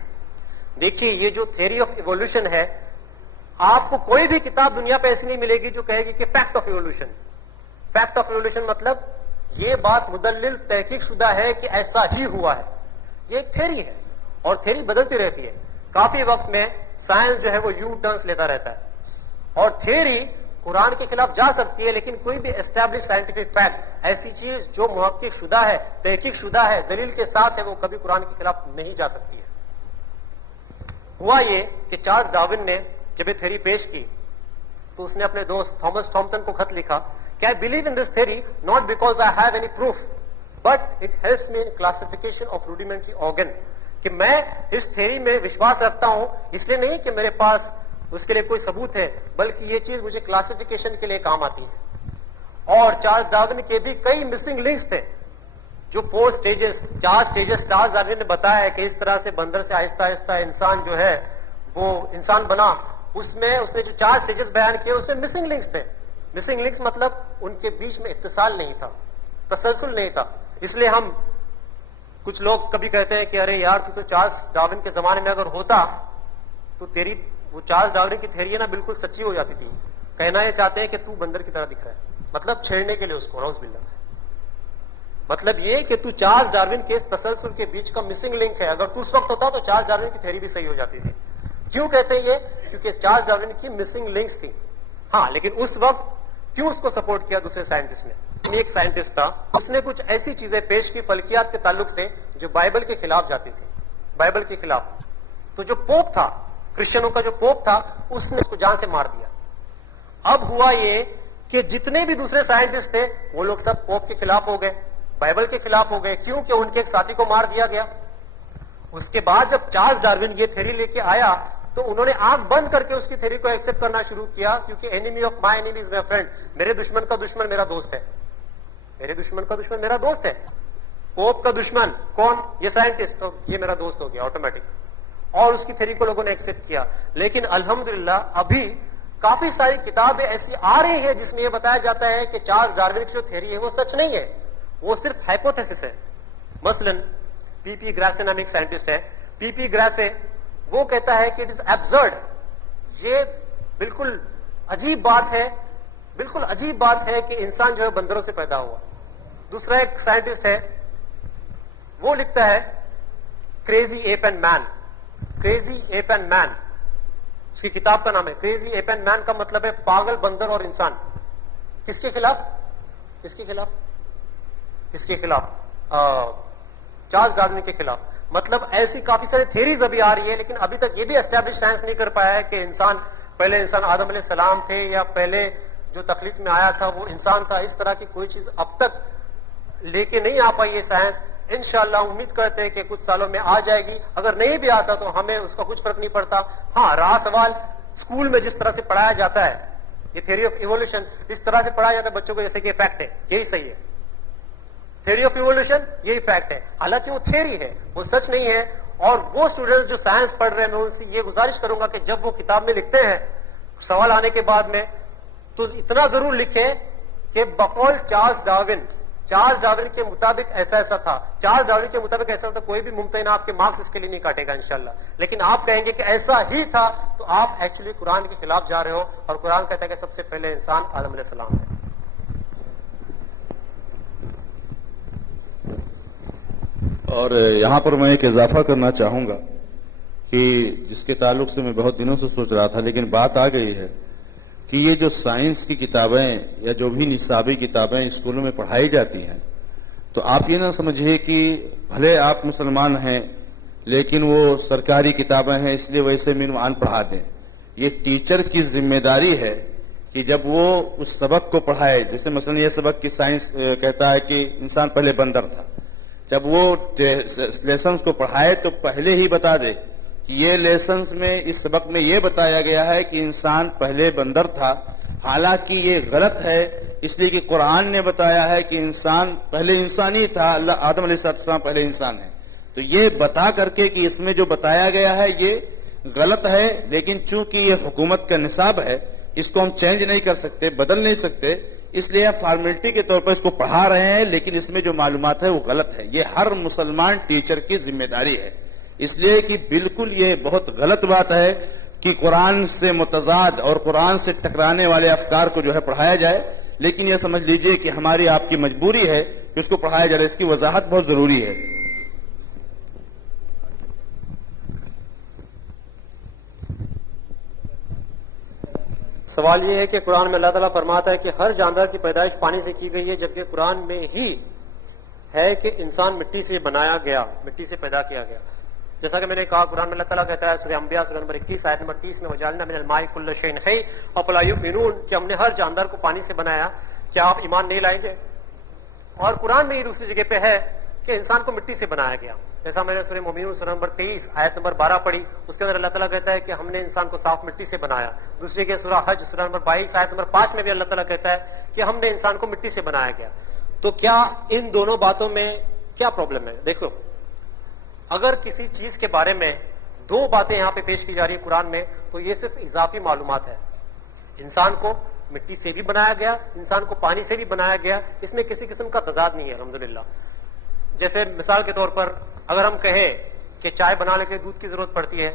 دیکھیے, یہ جو تھیوری آف ایوولوشن ہے, آپ کو کوئی بھی کتاب دنیا پہ ایسی نہیں ملے گی جو کہے گی کہ fact of evolution. Fact of evolution مطلب یہ بات مدلل تحقیق شدہ ہے کہ ایسا ہی ہوا ہے. یہ ایک تھیوری ہے اور تھیوری بدلتی رہتی ہے. کافی وقت میں سائنس جو ہے وہ یو ٹرنس لیتا رہتا ہے, اور تھیوری قرآن کے خلاف جا سکتی ہے, لیکن کوئی بھی اسٹیبلش سائنٹیفک فیکٹ, ایسی چیز جو محقق شدہ ہے, تحقیق شدہ ہے, دلیل کے ساتھ ہے, وہ کبھی قرآن کے خلاف نہیں جا سکتی ہے. ہوا یہ کہ چارلز ڈارون نے جب یہ تھیوری پیش کی تو اس نے اپنے دوست تھامس تھامپٹن کو خط لکھا کہ I believe in this theory not because I have any proof but it helps me in classification of rudimentary organ. کہ میں اس تھیوری میں وشواس رکھتا ہوں اس لیے نہیں کہ میرے پاس اس کے لیے کوئی ثبوت ہے, بلکہ یہ چیز مجھے کلاسیفیکیشن کے لیے کام آتی ہے. اور چارلز ڈارون کے بھی کئی مسنگ لنکس تھے, جو 4 سٹیجز, 4 سٹیجز چارلز ڈارون نے بتایا ہے کہ اس طرح سے بندر سے آہستہ آہستہ انسان جو ہے وہ انسان بنا. اس میں اس نے جو 4 سٹیجز بیان کیے اس میں مسنگ لنکس تھے. مسنگ لنکس مطلب ان کے بیچ میں اتصال نہیں تھا, تسلسل نہیں تھا. اس لیے ہم کچھ لوگ کبھی کہتے ہیں کہ ارے یار تو چارلز ڈارون کے زمانے میں اگر ہوتا تو تیری وہ چارلز ڈارون کی تھیوری نا بالکل سچی ہو جاتی تھی. کہنا یہ چاہتے ہیں کہ تو بندر کی طرح دکھ رہا ہے, مطلب چھیڑنے کے لیے اس کو, نعوذ باللہ. مطلب یہ کہ تو چارلس ڈارون کے اس تسلسل کے بیچ کا مسنگ لنک ہے. اگر تو اس وقت ہوتا تو چارلس ڈارون کی تھیوری بھی صحیح ہو جاتی تھی. کیوں کہتے ہیں یہ؟ کیونکہ چارلس ڈارون کی مسنگ لنکس تھی. ہاں لیکن اس وقت کیوں اس کو سپورٹ کیا دوسرے سائنٹسٹ نے؟ ایک سائنٹسٹ تھا, اس نے کچھ ایسی چیزیں پیش کی فلکیات کے تعلق سے جو بائبل کے خلاف جاتی تھی, بائبل کے خلاف. تو جو پوپ تھا, کرسچنوں کا جو پوپ تھا, اس نے اس کو جان سے مار دیا. اب ہوا یہ کہ جتنے بھی دوسرے سائنٹسٹ تھے وہ لوگ سب پوپ کے خلاف ہو گئے, بائبل کے خلاف ہو گئے. کیوں کہ ان کے ایک ساتھی کو مار دیا گیا. اس کے بعد جب چارلس ڈارون یہ تھیوری لے کے آیا تو انہوں نے آنکھ بند کر کے اس کی تھیوری کو ایکسپٹ کرنا شروع کیا, کیونکہ انیمی of my انیمی is my friend, میرے دشمن کا دشمن میرا دوست ہے, میرے دشمن کا دشمن میرا دوست ہے. پوپ کا دشمن کون؟ یہ سائنٹسٹ, تو یہ میرا دوست ہو گیا آٹومیٹک. اور اس کی تھیوری کو لوگوں نے ایکسپٹ کیا. لیکن الحمدللہ ابھی کافی ساری کتابیں ایسی آ رہی ہیں جس میں یہ بتایا جاتا ہے کہ چارلس ڈارون کی جو تھیوری ہے وہ سچ نہیں ہے, وہ صرف ہائپوتھیسس ہے. مثلا پی پی گراسے نام ایک سائنٹسٹ ہے, پی پی گراسے, وہ کہتا ہے کہ اٹ از ایبسرڈ, یہ بالکل عجیب بات ہے, بالکل عجیب بات ہے کہ انسان جو ہے بندروں سے پیدا ہوا. دوسرا ایک سائنٹسٹ ہے, وہ لکھتا ہے crazy ape and man, crazy ape and man, اس کی کتاب کا نام ہے کریزی ایپ اینڈ مین, کا مطلب ہے پاگل بندر اور انسان. کس کے خلاف؟ کس کے خلاف؟ کس کے خلاف؟ چارلس ڈارون کے خلاف. مطلب ایسی کافی سارے تھیریز ابھی آ رہی ہے, لیکن ابھی تک یہ بھی اسٹیبلش سائنس نہیں کر پایا ہے کہ پہلے انسان آدم علیہ السلام تھے یا پہلے جو تخلیق میں آیا تھا وہ انسان تھا. اس طرح کی کوئی چیز اب تک لے کے نہیں آ پائی ہے سائنس. انشاءاللہ امید کرتے ہیں کہ کچھ سالوں میں آ جائے گی. اگر نہیں بھی آتا تو ہمیں اس کا کچھ فرق نہیں پڑتا. ہاں رہا سوال اسکول میں جس طرح سے پڑھایا جاتا ہے, یہ تھیوری آف ایوولوشن اس طرح سے پڑھایا جاتا ہے بچوں کو جیسے کہ فیکٹ ہے, یہی صحیح ہے. تھیوری آف ایوولوشن یہی فیکٹ ہے, حالانکہ وہ تھیوری ہے, وہ سچ نہیں ہے. اور وہ اسٹوڈنٹس جو سائنس پڑھ رہے ہیں میں ان سے یہ گزارش کروں گا کہ جب وہ کتاب میں لکھتے ہیں سوال آنے کے بعد میں, تو اتنا ضرور لکھیں کہ بقول چارلس ڈارون کے مطابق ایسا ایسا تھا. چارلس ڈارون کے مطابق ایسا تھا, کوئی بھی ممتحن آپ کے مارکس اس کے لیے نہیں کاٹے گا انشاءاللہ. لیکن آپ کہیں گے کہ ایسا ہی تھا تو آپ ایکچولی قرآن کے خلاف جا رہے ہو, اور قرآن کہتا ہے کہ سب سے پہلے انسان آدم علیہ السلام تھے. اور یہاں پر میں ایک اضافہ کرنا چاہوں گا کہ جس کے تعلق سے میں بہت دنوں سے سوچ رہا تھا, لیکن بات آ گئی ہے کہ یہ جو سائنس کی کتابیں یا جو بھی نصابی کتابیں اسکولوں میں پڑھائی جاتی ہیں, تو آپ یہ نہ سمجھیے کہ بھلے آپ مسلمان ہیں لیکن وہ سرکاری کتابیں ہیں اس لیے ویسے عنوان پڑھا دیں. یہ ٹیچر کی ذمہ داری ہے کہ جب وہ اس سبق کو پڑھائے, جیسے مثلا یہ سبق کی سائنس کہتا ہے کہ انسان پہلے بندر تھا, جب وہ لیسنز کو پڑھائے تو پہلے ہی بتا دے کہ یہ لیسنز میں اس سبق میں یہ بتایا گیا ہے کہ انسان پہلے بندر تھا, حالانکہ یہ غلط ہے اس لیے کہ قرآن نے بتایا ہے کہ انسان پہلے انسانی تھا, اللہ آدم علیہ السلام پہلے انسان ہے. تو یہ بتا کر کے کہ اس میں جو بتایا گیا ہے یہ غلط ہے, لیکن چونکہ یہ حکومت کا نصاب ہے اس کو ہم چینج نہیں کر سکتے, بدل نہیں سکتے, اس لیے فارمیلٹی کے طور پر اس کو پڑھا رہے ہیں, لیکن اس میں جو معلومات ہے وہ غلط ہے. یہ ہر مسلمان ٹیچر کی ذمہ داری ہے, اس لیے کہ بالکل یہ بہت غلط بات ہے کہ قرآن سے متضاد اور قرآن سے ٹکرانے والے افکار کو جو ہے پڑھایا جائے. لیکن یہ سمجھ لیجئے کہ ہماری آپ کی مجبوری ہے کہ اس کو پڑھایا جائے, اس کی وضاحت بہت ضروری ہے. سوال یہ ہے کہ قرآن میں اللہ تعالیٰ فرماتا ہے کہ ہر جاندار کی پیدائش پانی سے کی گئی ہے, جبکہ قرآن میں ہی ہے کہ انسان مٹی سے بنایا گیا, مٹی سے پیدا کیا گیا. جیسا کہ میں نے کہا قرآن میں اللہ تعالیٰ کہتا ہے سورہ انبیاء سورہ نمبر 21 آیت نمبر 30 میں وجعلنا من الماء کل شیء حی افلا یؤمنون, کہ ہم نے ہر جاندار کو پانی سے بنایا, کیا آپ ایمان نہیں لائیں گے؟ اور قرآن میں یہ دوسری جگہ پہ ہے کہ انسان کو مٹی سے بنایا گیا. جیسا میں نے سورہ مومنون سورہ نمبر 23 آیت نمبر 12 پڑھی, اس کے اندر اللہ تعالیٰ کہتا ہے کہ ہم نے انسان کو صاف مٹی سے بنایا. دوسری جگہ سورہ حج سورہ نمبر 22 آیت نمبر 5 میں بھی اللہ تعالیٰ کہتا ہے کہ ہم نے انسان کو مٹی سے بنایا گیا. تو کیا ان دونوں باتوں میں کیا پرابلم ہے؟ دیکھو, اگر کسی چیز کے بارے میں دو باتیں یہاں پہ پیش کی جا رہی ہے قرآن میں, تو یہ صرف اضافی معلومات ہے. انسان کو مٹی سے بھی بنایا گیا, انسان کو پانی سے بھی بنایا گیا, اس میں کسی قسم کا تضاد نہیں ہے الحمدللہ. جیسے مثال کے طور پر اگر ہم کہیں کہ چائے بنانے کے لیے دودھ کی ضرورت پڑتی ہے,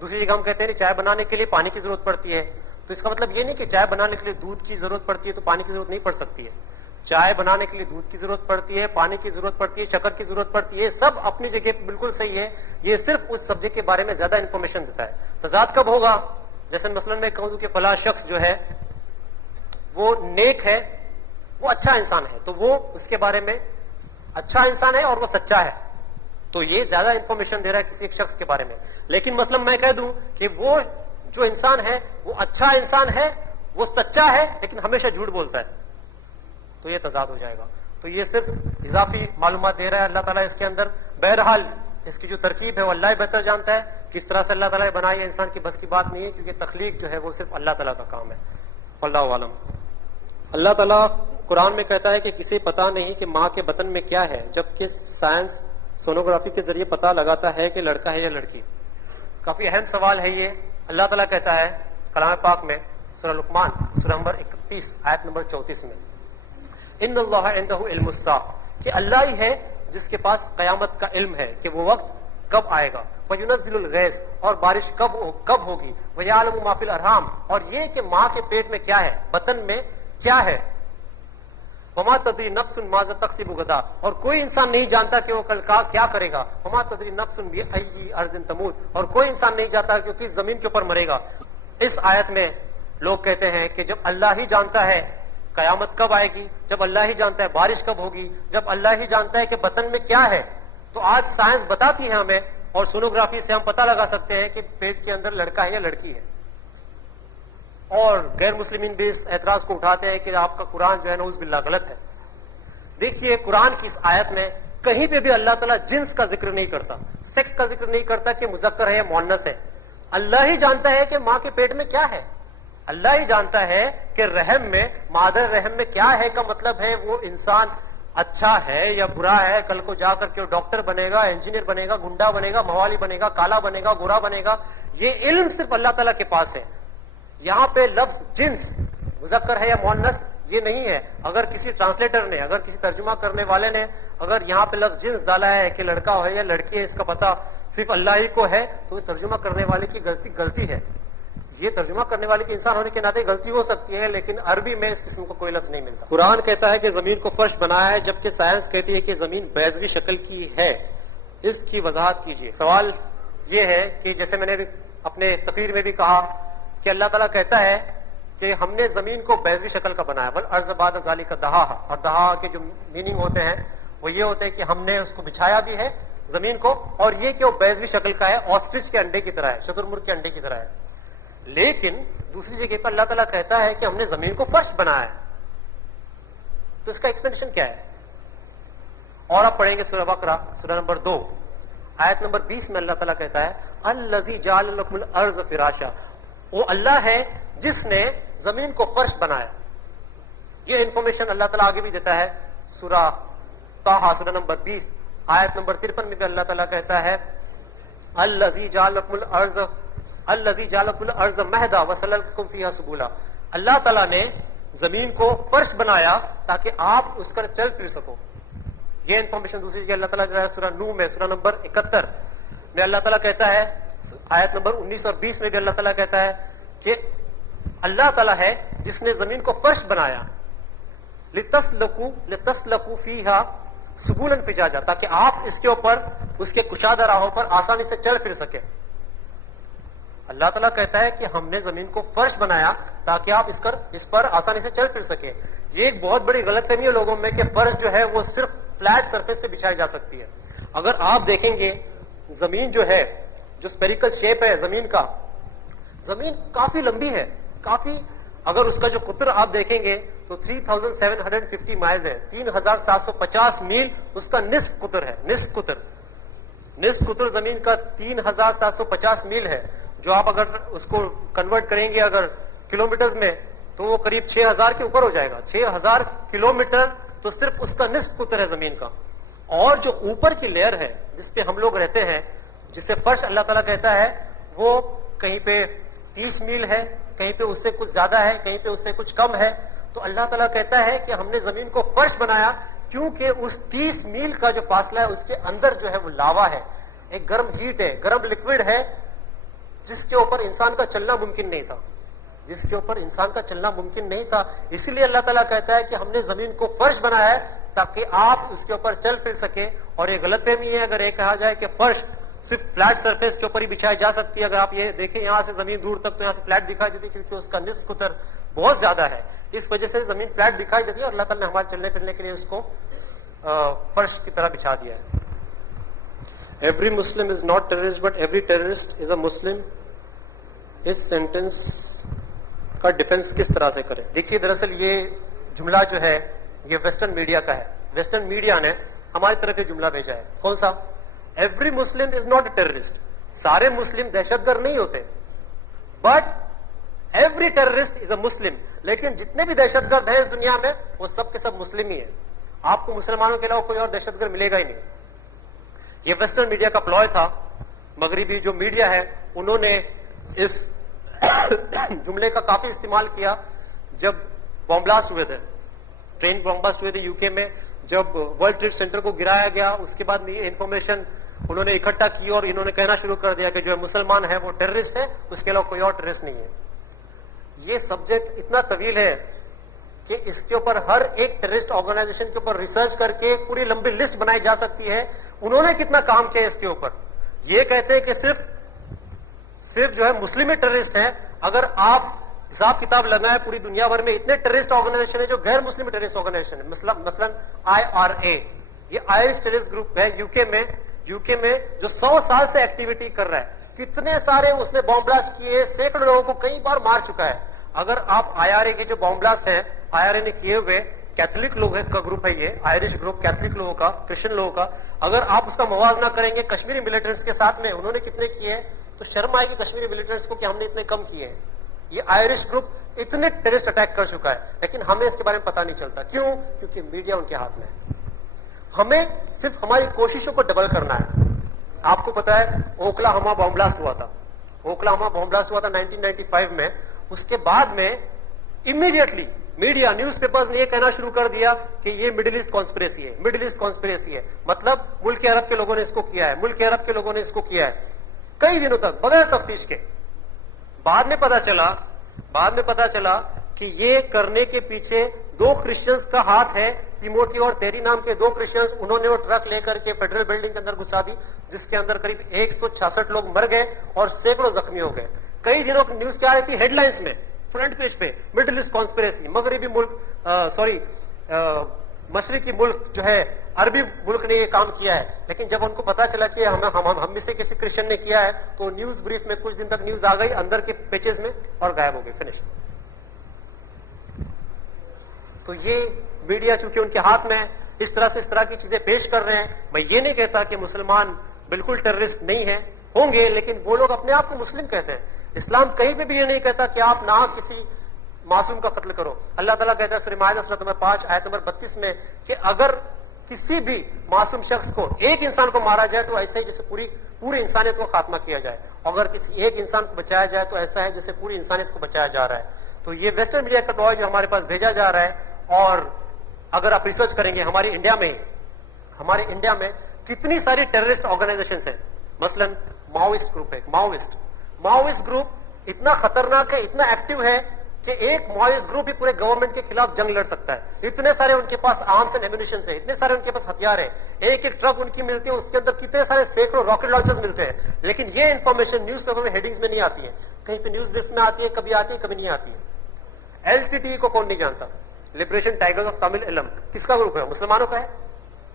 دوسری جگہ ہم کہتے ہیں کہ چائے بنانے کے لیے پانی کی ضرورت پڑتی ہے, تو اس کا مطلب یہ نہیں کہ چائے بنانے کے لیے دودھ کی ضرورت پڑتی ہے تو پانی کی ضرورت نہیں پڑ سکتی ہے. چائے بنانے کے لیے دودھ کی ضرورت پڑتی ہے, پانی کی ضرورت پڑتی ہے, شکر کی ضرورت پڑتی ہے, سب اپنی جگہ پہ بالکل صحیح ہے. یہ صرف اس سبجیکٹ کے بارے میں زیادہ انفارمیشن دیتا ہے. تضاد کب ہوگا؟ جیسے مثلا میں کہوں کہ فلاں شخص جو ہے وہ نیک ہے, وہ اچھا انسان ہے, تو وہ اس کے بارے میں اچھا انسان ہے اور وہ سچا ہے, تو یہ زیادہ انفارمیشن دے رہا ہے کسی ایک شخص کے بارے میں. لیکن مثلا میں کہہ دوں کہ وہ جو انسان ہے وہ اچھا انسان ہے, وہ سچا ہے, لیکن ہمیشہ جھوٹ بولتا ہے, تو یہ تضاد ہو جائے گا. تو یہ صرف اضافی معلومات دے رہا ہے اللہ تعالیٰ اس کے اندر. بہرحال اس کی جو ترکیب ہے وہ اللہ ہی بہتر جانتا ہے, کس طرح سے اللہ تعالیٰ نے بنائی ہے, انسان کی بس کی بات نہیں ہے, کیونکہ تخلیق جو ہے وہ صرف اللہ تعالیٰ کا کام ہے. واللہ عالم. اللہ تعالیٰ قرآن میں کہتا ہے کہ کسی پتہ نہیں کہ ماں کے بطن میں کیا ہے, جبکہ سائنس سونوگرافی کے ذریعے پتہ لگاتا ہے کہ لڑکا ہے یا لڑکی. کافی اہم سوال ہے یہ. اللہ تعالیٰ کہتا ہے کلام پاک میں سورہ لقمان سورہ نمبر 31 آیت نمبر 34 میں, ان اللہ عنده علم الساعہ, کہ اللہ ہی ہے جس کے پاس قیامت کا علم ہے کہ وہ وقت کب آئے گا. وَيُنَزِّلُ الْغَيْثَ, اور بارش کب ہوگی. وَيَعْلَمُ مَا فِي الْأَرْحَامِ, اور یہ کہ ماں کے پیٹ میں کیا ہے, بطن میں کیا ہے. وَمَا تَدْرِي نَفْسٌ مَاذَا تَكْسِبُ غَدًا, اور کوئی انسان نہیں جانتا کہ وہ کل کیا کرے گا. وَمَا تَدْرِي نَفْسٌ بِأَيِّ أَرْضٍ تَمُوتُ, اور کوئی انسان نہیں جانتا کہ کس زمین کے اوپر مرے گا. اس آیت میں لوگ کہتے ہیں کہ جب اللہ ہی جانتا ہے قیامت کب آئے گی, جب اللہ ہی جانتا ہے بارش کب ہوگی, جب اللہ ہی جانتا ہے کہ بطن میں کیا ہے, تو آج سائنس بتاتی ہے ہمیں, اور سونوگرافی سے ہم پتہ لگا سکتے ہیں کہ پیٹ کے اندر لڑکا ہے یا لڑکی ہے. اور غیر مسلمین بھی اس اعتراض کو اٹھاتے ہیں کہ آپ کا قرآن جو ہے نعوذ باللہ غلط ہے. دیکھیے قرآن کی اس آیت میں کہیں پہ بھی اللہ تعالیٰ جنس کا ذکر نہیں کرتا, سیکس کا ذکر نہیں کرتا کہ مذکر ہے یا مؤنث ہے. اللہ ہی جانتا ہے کہ ماں کے پیٹ میں کیا ہے, اللہ ہی جانتا ہے کہ رحم میں, مادر رحم میں کیا ہے, کا مطلب ہے وہ انسان اچھا ہے یا برا ہے, کل کو جا کر کے وہ ڈاکٹر بنے گا, انجینئر بنے گا, گنڈا بنے گا, موالی بنے گا, کالا بنے گا, گورا بنے گا. یہ علم صرف اللہ تعالیٰ کے پاس ہے. یہاں پہ لفظ جنس مذکر ہے یا مؤنث یہ نہیں ہے. اگر کسی ٹرانسلیٹر نے, اگر کسی ترجمہ کرنے والے نے اگر یہاں پہ لفظ جنس ڈالا ہے کہ لڑکا ہے یا لڑکی ہے, اس کا پتہ صرف اللہ ہی کو ہے, تو ترجمہ کرنے والے کی غلطی ہے. یہ ترجمہ کرنے والے کے انسان ہونے کے ناطے غلطی ہو سکتی ہے, لیکن عربی میں اس قسم کا کوئی لفظ نہیں ملتا. قرآن کہتا ہے کہ زمین کو فرش بنایا ہے, جبکہ سائنس کہتی ہے کہ زمین بیضوی شکل کی ہے. اس کی وضاحت کیجیے. سوال یہ ہے کہ جیسے میں نے اپنے تقریر میں بھی کہا کہ اللہ تعالیٰ کہتا ہے کہ ہم نے زمین کو بیضوی شکل کا بنایا. والارض بعد ذالک دہاہا, اور دہا کے جو میننگ ہوتے ہیں وہ یہ ہوتے ہیں کہ ہم نے اس کو بچھایا بھی ہے زمین کو, اور یہ کہ وہ بیضوی شکل کا ہے, آسٹرچ کے انڈے کی طرح ہے, شتر مرغ کے انڈے کی طرح ہے. لیکن دوسری جگہ پر اللہ تعالیٰ کہتا ہے کہ ہم نے زمین کو فرش بنایا ہے. تو اس کا ایکسپلینیشن کیا ہے؟ اور آپ پڑھیں گے سورہ بقرہ سورہ نمبر 2 آیت نمبر 20 میں اللہ تعالیٰ کہتا ہے الذی جعل لکم الارض فراشا, وہ اللہ ہے جس نے زمین کو فرش بنایا. یہ انفارمیشن اللہ تعالیٰ آگے بھی دیتا ہے سورہ طٰہٰ سورہ نمبر 20 آیت نمبر 53 میں بھی اللہ تعالیٰ کہتا ہے الذی جعل لکم الارض الذی جعل لکم الارض مہدا وسلکم فیہا سبلا, اللہ تعالیٰ نے زمین کو فرش بنایا تاکہ آپ اس پر چل پھر سکو. یہ انفارمیشن دوسری جگہ اللہ تعالیٰ جو سورہ نوح میں سورہ نمبر 71 میں اللہ تعالیٰ کہتا ہے آیت نمبر 19 اور 20 میں بھی اللہ تعالیٰ کہتا ہے کہ اللہ تعالیٰ ہے جس نے زمین کو فرش بنایا لتسلکوا فیہا سبلا فجاجا, تاکہ آپ اس کے اوپر اس کے کشادہ راہوں پر آسانی سے چل پھر سکے. اللہ تعالیٰ کہتا ہے کہ ہم نے زمین کو فرش بنایا تاکہ آپ اس پر آسانی سے چل پھر سکے. یہ ایک بہت بڑی غلط فہمی ہے لوگوں میں کہ فرش جو ہے وہ صرف فلیٹ سرفیس پہ بچھائی جا سکتی ہے. اگر آپ دیکھیں گے زمین جو ہے, جو اسپیریکل شیپ ہے زمین کا, زمین کافی لمبی ہے, کافی, اگر اس کا جو قطر آپ دیکھیں گے تو 3750 مائلز ہے, 3750 میل اس کا نصف قطر ہے. نصف قطر زمین کا 3750 میل ہے, جو آپ اگر اس کو کنورٹ کریں گے اگر کلومیٹرز میں تو وہ قریب 6000 کے اوپر ہو جائے گا. 6000 کلومیٹر تو صرف اس کا نصف قطر ہے زمین کا. اور جو اوپر کی لیئر ہے جس پہ ہم لوگ رہتے ہیں, جسے فرش اللہ تعالیٰ کہتا ہے, وہ کہیں پہ 30 میل ہے, کہیں پہ اس سے کچھ زیادہ ہے, کہیں پہ اس سے کچھ کم ہے. تو اللہ تعالیٰ کہتا ہے کہ ہم نے زمین کو فرش بنایا کیونکہ اس 30 میل کا جو فاصلہ ہے اس کے اندر جو ہے وہ لاوا ہے, ایک گرم ہیٹ ہے, گرم لکوڈ ہے, جس کے اوپر انسان کا چلنا ممکن نہیں تھا. جس کے اوپر انسان کا چلنا ممکن نہیں تھا. اسی لیے اللہ تعالیٰ کہتا ہے کہ ہم نے زمین کو فرش بنایا ہے تاکہ آپ اس کے اوپر چل پھر سکیں. اور یہ غلط فہمی ہے اگر یہ کہا جائے کہ فرش صرف فلیٹ سرفیس کے اوپر ہی بچھائی جا سکتی ہے. اگر آپ یہ دیکھیں یہاں سے زمین دور تک تو یہاں سے فلیٹ دکھائی دیتی ہے کیونکہ اس کا نصف قطر بہت زیادہ ہے, اس وجہ سے زمین فلیٹ دکھائی دیتی ہے اور اللہ تعالیٰ نے ہمارے چلنے پھرنے کے لیے اس کو فرش کی طرح بچھا دیا ہے. Every Muslim is not terrorist but every terrorist is a Muslim. اس سینٹنس کا ڈیفنس کس طرح سے کریں؟ دیکھیے دراصل یہ جملہ جو ہے یہ ویسٹرن میڈیا کا ہے. ویسٹرن میڈیا نے ہماری طرف یہ جملہ بھیجا ہے. کون سا؟ Every Muslim is not a terrorist. سارے مسلم دہشت گرد نہیں ہوتے, but every terrorist is a مسلم. لیکن جتنے بھی دہشت گرد ہیں اس دنیا میں وہ سب کے سب مسلم ہی ہیں. آپ کو مسلمانوں کے علاوہ کوئی اور دہشت گرد ملے گا ہی نہیں. یہ ویسٹرن میڈیا کا پلوئے تھا. مغربی جو میڈیا ہے انہوں نے اس جملے کا کافی استعمال کیا جب بم بلاسٹ ہوئے تھے, ٹرین بم بلاسٹ ہوئے تھے یو کے میں. جب ورلڈ ٹریڈ سینٹر کو گرایا گیا اس کے بعد یہ انفارمیشن انہوں نے اکٹھا کی اور انہوں نے کہنا شروع کر دیا کہ جو مسلمان ہے وہ ٹیررسٹ ہے, اس کے علاوہ کوئی اور ٹیررسٹ نہیں ہے. یہ سبجیکٹ اتنا طویل ہے کہ اس کے اوپر ہر ایک ٹیررسٹ آرگنائزیشن کے اوپر ریسرچ کر کے پوری لمبی لسٹ بنائی جا سکتی ہے. انہوں نے کتنا کام کیا اس کے اوپر. یہ کہتے ہیں کہ صرف جو ہے مسلم ٹیررسٹ ہیں. اگر آپ حساب کتاب لگائیں پوری دنیا بھر میں اتنے ٹیررسٹ آرگنائزیشن ہیں جو غیر مسلم ٹیررسٹ آرگنائزیشن ہے. مثلا IRA, یہ آئرش ٹیررسٹ گروپ ہے یو کے میں جو 100 سال سے ایکٹیویٹی کر رہا ہے. کتنے سارے اس نے بم بلاسٹ کیے, سینکڑوں لوگوں کو کئی بار مار چکا ہے. اگر آپ IRA کے جو بم بلاسٹ ہیں IRA نے کیے ہوئے, کیتھولک لوگ کا گروپ ہے یہ, آئرش گروپ کیتھولک لوگوں کا, کرسچن لوگوں کا, اگر آپ اس کا موازنہ کریں گے کشمیری ملیٹنٹس کے ساتھ میں انہوں نے کتنے کیے ہیں تو شرم آئے گی کشمیری ملیٹنٹس کو کہ ہم نے اتنے کم کیے ہیں. یہ آئرش گروپ اتنے ٹیررسٹ اٹیک کر چکا ہے لیکن ہمیں اس کے بارے میں پتہ نہیں چلتا. کیوں؟ کیونکہ میڈیا ان کے ہاتھ میں ہے. ہمیں صرف ہماری کوششوں کو ڈبل کرنا ہے. آپ کو پتا ہے اوکلاہوما بم بلاسٹ ہوا تھا. اوکلاہوما بم بلاسٹ ہوا تھا 1995 میں. اس کے بعد میں امیڈیٹلی میڈیا, نیوز پیپرز نے یہ کہنا شروع کر دیا کہ یہ مڈل ایسٹ کانسپریسی ہے, مڈل ایسٹ کانسپریسی ہے. مطلب ملک عرب کے لوگوں نے اس کو کیا ہے, ملک عرب کے لوگوں نے اس کو کیا ہے, کئی دنوں تک بغیر تفتیش کے. بعد میں پتا چلا کہ یہ کرنے کے پیچھے 2 کرسچنز کا ہاتھ ہے, تیموتھی اور تیری نام کے 2 کرسچنز. انہوں نے وہ ٹرک لے کر کے فیڈرل بلڈنگ کے اندر گھسا دی جس کے اندر قریب 166 لوگ مر گئے اور سینکڑوں زخمی ہو گئے. کئی دنوں نیوز کیا آ رہی تھی ہیڈ لائنز میں, فرنٹ پیج پہ, مڈل ایسٹ کانسپریسی. مغربی ملک مشرقی ملک جو ہے عربی ملک نے یہ کام کیا ہے. لیکن جب ان کو پتا چلا کہ ہم میں سے کسی کرسچن نے کیا ہے تو نیوز بریف میں کچھ دن تک نیوز آ گئی اندر کے پیجز میں اور غائب ہو گئی, فنش. تو یہ میڈیا چونکہ ان کے ہاتھ میں اس طرح کی چیزیں پیش کر رہے ہیں. میں یہ نہیں کہتا کہ مسلمان بالکل ٹیررسٹ نہیں ہیں, ہوں گے, لیکن وہ لوگ اپنے آپ کو مسلم کہتے ہیں. اسلام کہیں پہ بھی یہ نہیں کہتا کہ آپ نہ کسی معصوم کا قتل کرو. اللہ تعالیٰ کہتا ہے سورہ مائدہ سورۃ نمبر 5 آیت نمبر 32 میں کہ اگر کسی بھی معصوم شخص کو, ایک انسان کو مارا جائے تو ایسا ہی جیسے پوری انسانیت کو خاتمہ کیا جائے, اگر کسی ایک انسان کو بچایا جائے تو ایسا ہے جیسے پوری انسانیت کو بچایا جا رہا ہے. تو یہ ویسٹرن میڈیا کا ٹوائے جو ہمارے پاس بھیجا جا رہا ہے. اور اگر آپ ریسرچ کریں گے ہمارے انڈیا میں کتنی ساری ٹیررسٹ آرگنائزیشنز ہیں. مثلا ماؤسٹ گروپ ہے, ماؤسٹ گروپ اتنا خطرناک ہے, اتنا ایکٹیو ہے کہ ایک ماؤسٹ گروپ ہی پورے گورنمنٹ کے خلاف جنگ لڑ سکتا ہے. اتنے سارے ان کے پاس آرمز اینڈ ایمونیشنز ہیں, اتنے سارے ان کے پاس ہتھیار ہیں. ایک ٹرک ان کی ملتی ہے اس کے اندر کتنے سارے سینکڑوں راکٹ لانچرز ملتے ہیں. لیکن یہ انفارمیشن نیوز پیپر میں ہیڈنگز میں نہیں آتی ہے, کہیں پہ نیوز بریف میں آتی ہے, کبھی آتی ہے کبھی نہیں آتی ہے. LTTE کو کون نہیں جانتا؟ لبریشن ٹائگرز آف تامل علم کس کا گروپ ہے؟ مسلمانوں کا ہے,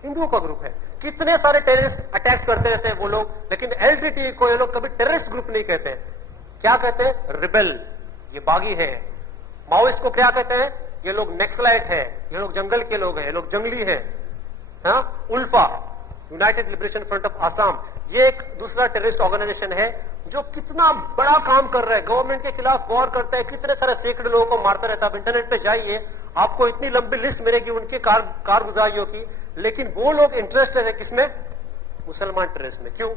ہندوؤں کا گروپ ہے. کتنے سارے ٹیررسٹ اٹیکس کرتے رہتے ہیں وہ لوگ, لیکن LTTE کو یہ لوگ کبھی ٹیررسٹ گروپ نہیں کہتے. کیا کہتے ہیں؟ ریبل, یہ باغی ہے. ماؤسٹ کو کیا کہتے ہیں؟ یہ لوگ نیکسلائٹ ہے, یہ لوگ جنگل کے لوگ ہیں, یہ لوگ جنگلی ہیں. Alpha, United liberation front of Assam, یہ ایک دوسرا ٹیررسٹ آرگنائزیشن ہے جو کتنا بڑا کام کر رہا ہے, گورنمنٹ کے خلاف وار کرتا ہے, کتنے سارے سینکڑے لوگوں کو مارتا رہتا ہے. آپ انٹرنیٹ پہ جائیے, آپ کو اتنی لمبی لسٹ ملے گی ان کی کارگزاریوں کی. لیکن وہ لوگ انٹرسٹڈ ہے کس میں؟ مسلمان ٹیررسٹ میں. کیوں؟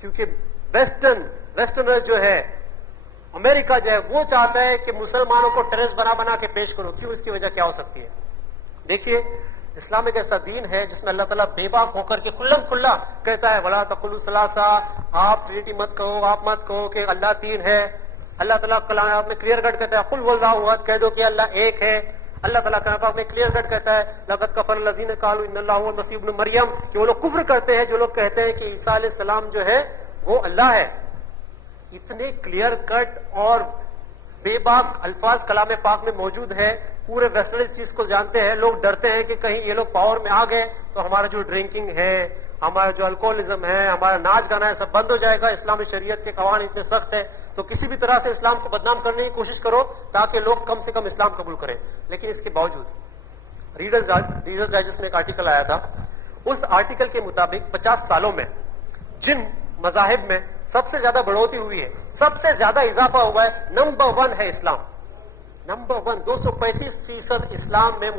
کیونکہ ویسٹرنرز جو ہے, امریکہ جو ہے, وہ چاہتا ہے کہ مسلمانوں کو ٹیررسٹ بنا کے پیش کرو. کیوں؟ اس کی وجہ کیا ہو سکتی ہے؟ دیکھیے, اسلام ایک ایسا دین ہے جس میں اللہ تعالیٰ بے باک ہو کر کے کھلم کھلا کہتا ہے وَلَا تَقُولُوا ثَلَاثَةً, آپ ٹرینٹی مت کہو, آپ مت کہو کہ اللہ 3 ہے. اللہ تعالیٰ کلام پاک میں کلیئر کٹ کہتا ہے قل هو اللہ احد، کہہ دو کہ اللہ ایک ہے. اللہ تعالیٰ کلام پاک میں کلیئر کٹ کہتا ہے لقد کفر الذین قالوا ان اللہ هو المسیح ابن مریم، کہ وہ لوگ کفر کرتے ہیں جو لوگ کہتے ہیں کہ عیسیٰ علیہ السلام جو ہے وہ اللہ ہے. اتنے کلیئر کٹ اور بے باک الفاظ کلام پاک میں موجود ہے. پورے ویسٹرن اس چیز کو جانتے ہیں. لوگ ڈرتے ہیں کہ کہیں یہ لوگ پاور میں آ گئے تو ہمارا جو ڈرنکنگ ہے، ہمارا جو الکوہولزم ہے، ہمارا ناچ گانا ہے، سب بند ہو جائے گا. اسلامی شریعت کے قوانین اتنے سخت ہیں تو کسی بھی طرح سے اسلام کو بدنام کرنے کی کوشش کرو تاکہ لوگ کم سے کم اسلام قبول کریں. لیکن اس کے باوجود ریڈرز ڈائجسٹ میں ایک آرٹیکل آیا تھا. اس آرٹیکل کے مطابق 50 سالوں میں جن مذاہب میں سب سے زیادہ بڑھوتری ہوئی ہے، سب سے زیادہ اضافہ ہوا ہے، نمبر 1 ہے اسلام. نمبر 1 235% اسلام میں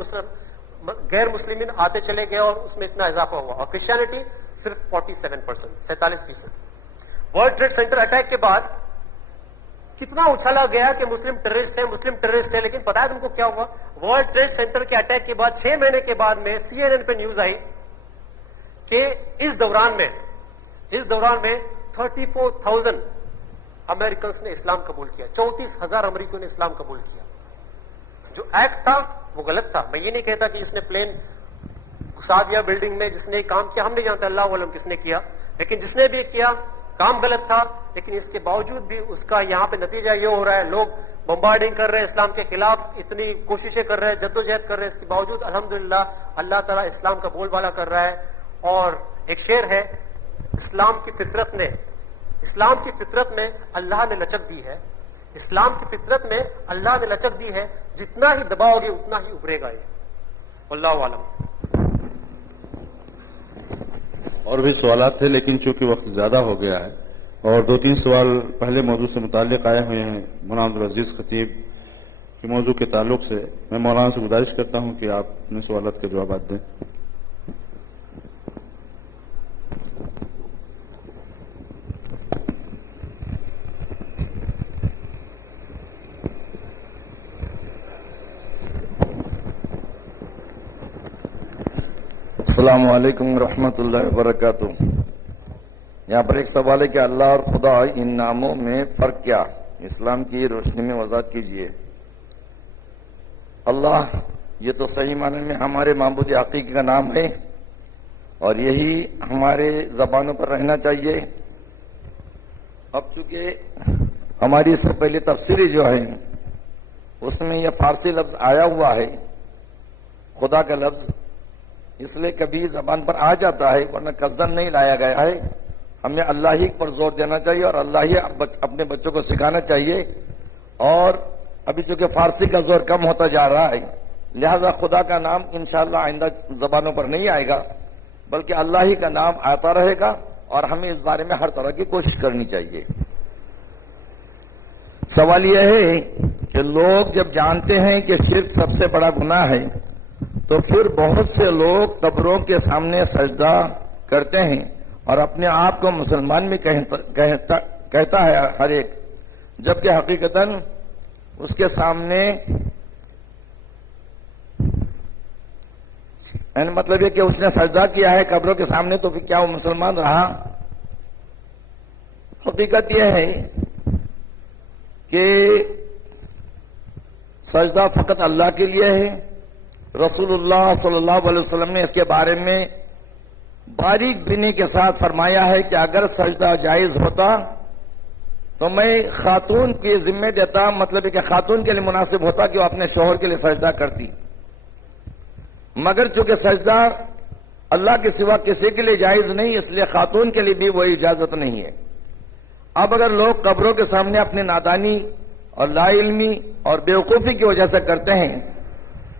غیر مسلمین آتے چلے گئے اور اس میں اتنا اضافہ ہوا. اور کرسچینٹی صرف 47%، 47%. ورلڈ ٹریڈ سینٹر اٹیک کے بعد کتنا اچھالا گیا کہ مسلم ٹیررسٹ ہے، مسلم ٹیررسٹ ہے. لیکن پتا ہے تم کو کیا ہوا؟ ورلڈ ٹریڈ سینٹر کے اٹیک کے بعد 6 مہینے کے بعد میں CNN پہ نیوز آئی کہ اس دوران میں 34,000 امریکنز نے اسلام قبول کیا. 34,000 امریکیوں نے اسلام قبول کیا. جو ایکٹ تھا وہ غلط تھا. میں یہ نہیں کہتا کہ جس نے پلین گھسا دیا بلڈنگ میں، جس نے کام کیا، ہم نہیں جانتے اللہ علم کس نے کیا، لیکن جس نے بھی کیا کام غلط تھا. لیکن اس کے باوجود بھی اس کا یہاں پہ نتیجہ یہ ہو رہا ہے، لوگ بمبارڈنگ کر رہے ہیں اسلام کے خلاف، اتنی کوششیں کر رہے ہیں، جدوجہد کر رہے ہیں. اس کے باوجود الحمدللہ اللہ تعالیٰ اسلام کا بول بالا کر رہا ہے. اور ایک شعر ہے، اسلام کی فطرت میں اللہ نے لچک دی ہے، اسلام کی فطرت میں اللہ نے لچک دی ہے، جتنا ہی دباؤ گے اتنا ہی ابھرے گا یہ. واللہ عالم. اور بھی سوالات تھے لیکن چونکہ وقت زیادہ ہو گیا ہے اور 2-3 سوال پہلے موضوع سے متعلق آئے ہوئے ہیں مولانا عبدالعزیز خطیب کے موضوع کے تعلق سے، میں مولانا سے گزارش کرتا ہوں کہ آپ اپنے سوالات کے جوابات دیں. السلام علیکم ورحمۃ اللہ وبرکاتہ. یہاں پر ایک سوال ہے کہ اللہ اور خدا ان ناموں میں فرق کیا؟ اسلام کی روشنی میں وضاحت کیجیے. اللہ یہ تو صحیح معنی میں ہمارے معبود حقیقی کا نام ہے اور یہی ہمارے زبانوں پر رہنا چاہیے. اب چونکہ ہماری سے پہلے تفسیری جو ہے اس میں یہ فارسی لفظ آیا ہوا ہے خدا کا لفظ، اس لیے کبھی زبان پر آ جاتا ہے ورنہ قصدن نہیں لایا گیا ہے. ہمیں اللہ ہی پر زور دینا چاہیے اور اللہ ہی اپنے بچوں کو سکھانا چاہیے. اور ابھی چونکہ فارسی کا زور کم ہوتا جا رہا ہے لہذا خدا کا نام انشاءاللہ آئندہ زبانوں پر نہیں آئے گا بلکہ اللہ ہی کا نام آتا رہے گا اور ہمیں اس بارے میں ہر طرح کی کوشش کرنی چاہیے. سوال یہ ہے کہ لوگ جب جانتے ہیں کہ شرک سب سے بڑا گناہ ہے تو پھر بہت سے لوگ قبروں کے سامنے سجدہ کرتے ہیں اور اپنے آپ کو مسلمان میں کہتا ہے ہر ایک، جبکہ حقیقتاً اس کے سامنے یعنی مطلب یہ کہ اس نے سجدہ کیا ہے قبروں کے سامنے تو پھر کیا وہ مسلمان رہا؟ حقیقت یہ ہے کہ سجدہ فقط اللہ کے لیے ہے. رسول اللہ صلی اللہ علیہ وسلم نے اس کے بارے میں باریک بینی کے ساتھ فرمایا ہے کہ اگر سجدہ جائز ہوتا تو میں خاتون کے ذمہ دیتا، مطلب ہے کہ خاتون کے لیے مناسب ہوتا کہ وہ اپنے شوہر کے لیے سجدہ کرتی، مگر چونکہ سجدہ اللہ کے سوا کسی کے لیے جائز نہیں اس لیے خاتون کے لیے بھی وہی اجازت نہیں ہے. اب اگر لوگ قبروں کے سامنے اپنی نادانی اور لا علمی اور بیوقوفی کی وجہ سے کرتے ہیں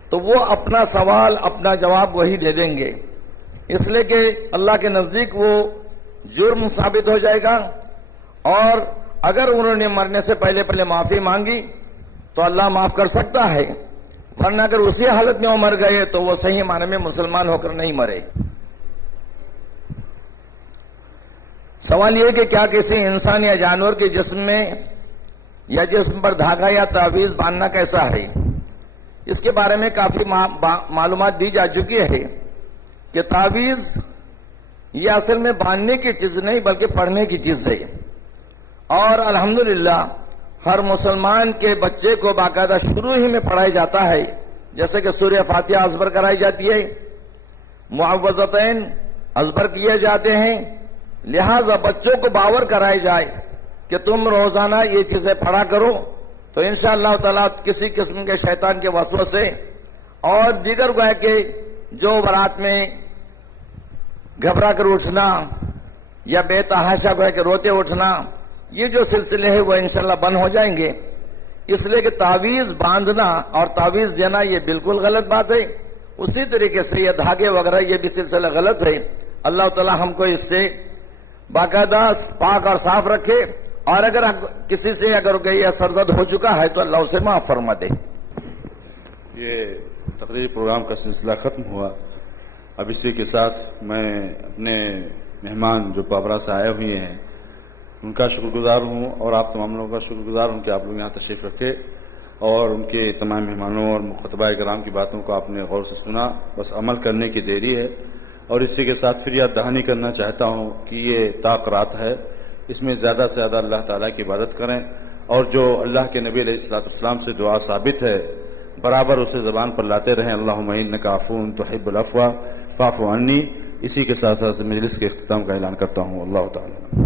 تو وہ اپنا سوال اپنا جواب وہی دے دیں گے، اس لیے کہ اللہ کے نزدیک وہ جرم ثابت ہو جائے گا. اور اگر انہوں نے مرنے سے پہلے معافی مانگی تو اللہ معاف کر سکتا ہے، ورنہ اگر اسی حالت میں وہ مر گئے تو وہ صحیح معنی میں مسلمان ہو کر نہیں مرے. سوال یہ کہ کیا کسی انسان یا جانور کے جسم میں یا جسم پر دھاگا یا تعویذ باندھنا کیسا ہے؟ اس کے بارے میں کافی معلومات دی جا چکی ہے کہ تعویذ یہ اصل میں باندھنے کی چیز نہیں بلکہ پڑھنے کی چیز ہے. اور الحمدللہ ہر مسلمان کے بچے کو باقاعدہ شروع ہی میں پڑھایا جاتا ہے، جیسے کہ سورہ فاتحہ ازبر کرائی جاتی ہے، معوذتین ازبر کیے جاتے ہیں، لہذا بچوں کو باور کرائی جائے کہ تم روزانہ یہ چیزیں پڑھا کرو، تو انشاءاللہ تعالیٰ کسی قسم کے شیطان کے وسوسے اور دیگر گویا کہ جو برات میں گھبرا کر اٹھنا یا بے تحاشا گویا کہ روتے اٹھنا، یہ جو سلسلے ہیں وہ انشاءاللہ بند ہو جائیں گے۔ اس لیے کہ تعویذ باندھنا اور تعویذ دینا یہ بالکل غلط بات ہے، اسی طریقے سے یہ دھاگے وغیرہ یہ بھی سلسلہ غلط ہے۔ اللہ تعالیٰ ہم کو اس سے باقاعدہ پاک اور صاف رکھے، اور اگر کسی سے اگر یہ سرزد ہو چکا ہے تو اللہ اسے معاف فرما دے۔ یہ تقریری پروگرام کا سلسلہ ختم ہوا، اب اسی کے ساتھ میں اپنے مہمان جو پابرا سے آئے ہوئے ہیں ان کا شکر گزار ہوں، اور آپ تمام لوگوں کا شکر گزار ہوں کہ آپ لوگ یہاں تشریف رکھے اور ان کے تمام مہمانوں اور خطبہ کرام کی باتوں کو آپ نے غور سے سنا، بس عمل کرنے کی دیری ہے۔ اور اسی کے ساتھ پھر یاد دہانی کرنا چاہتا ہوں کہ یہ طاق رات ہے، اس میں زیادہ سے زیادہ اللہ تعالیٰ کی عبادت کریں، اور جو اللہ کے نبی علیہ الصلوۃ سے دعا ثابت ہے برابر اسے زبان پر لاتے رہیں، اللہم انک عفو تحب العفو فاعف عنی۔ اسی کے ساتھ ساتھ مجلس کے اختتام کا اعلان کرتا ہوں۔ اللہ تعالیٰ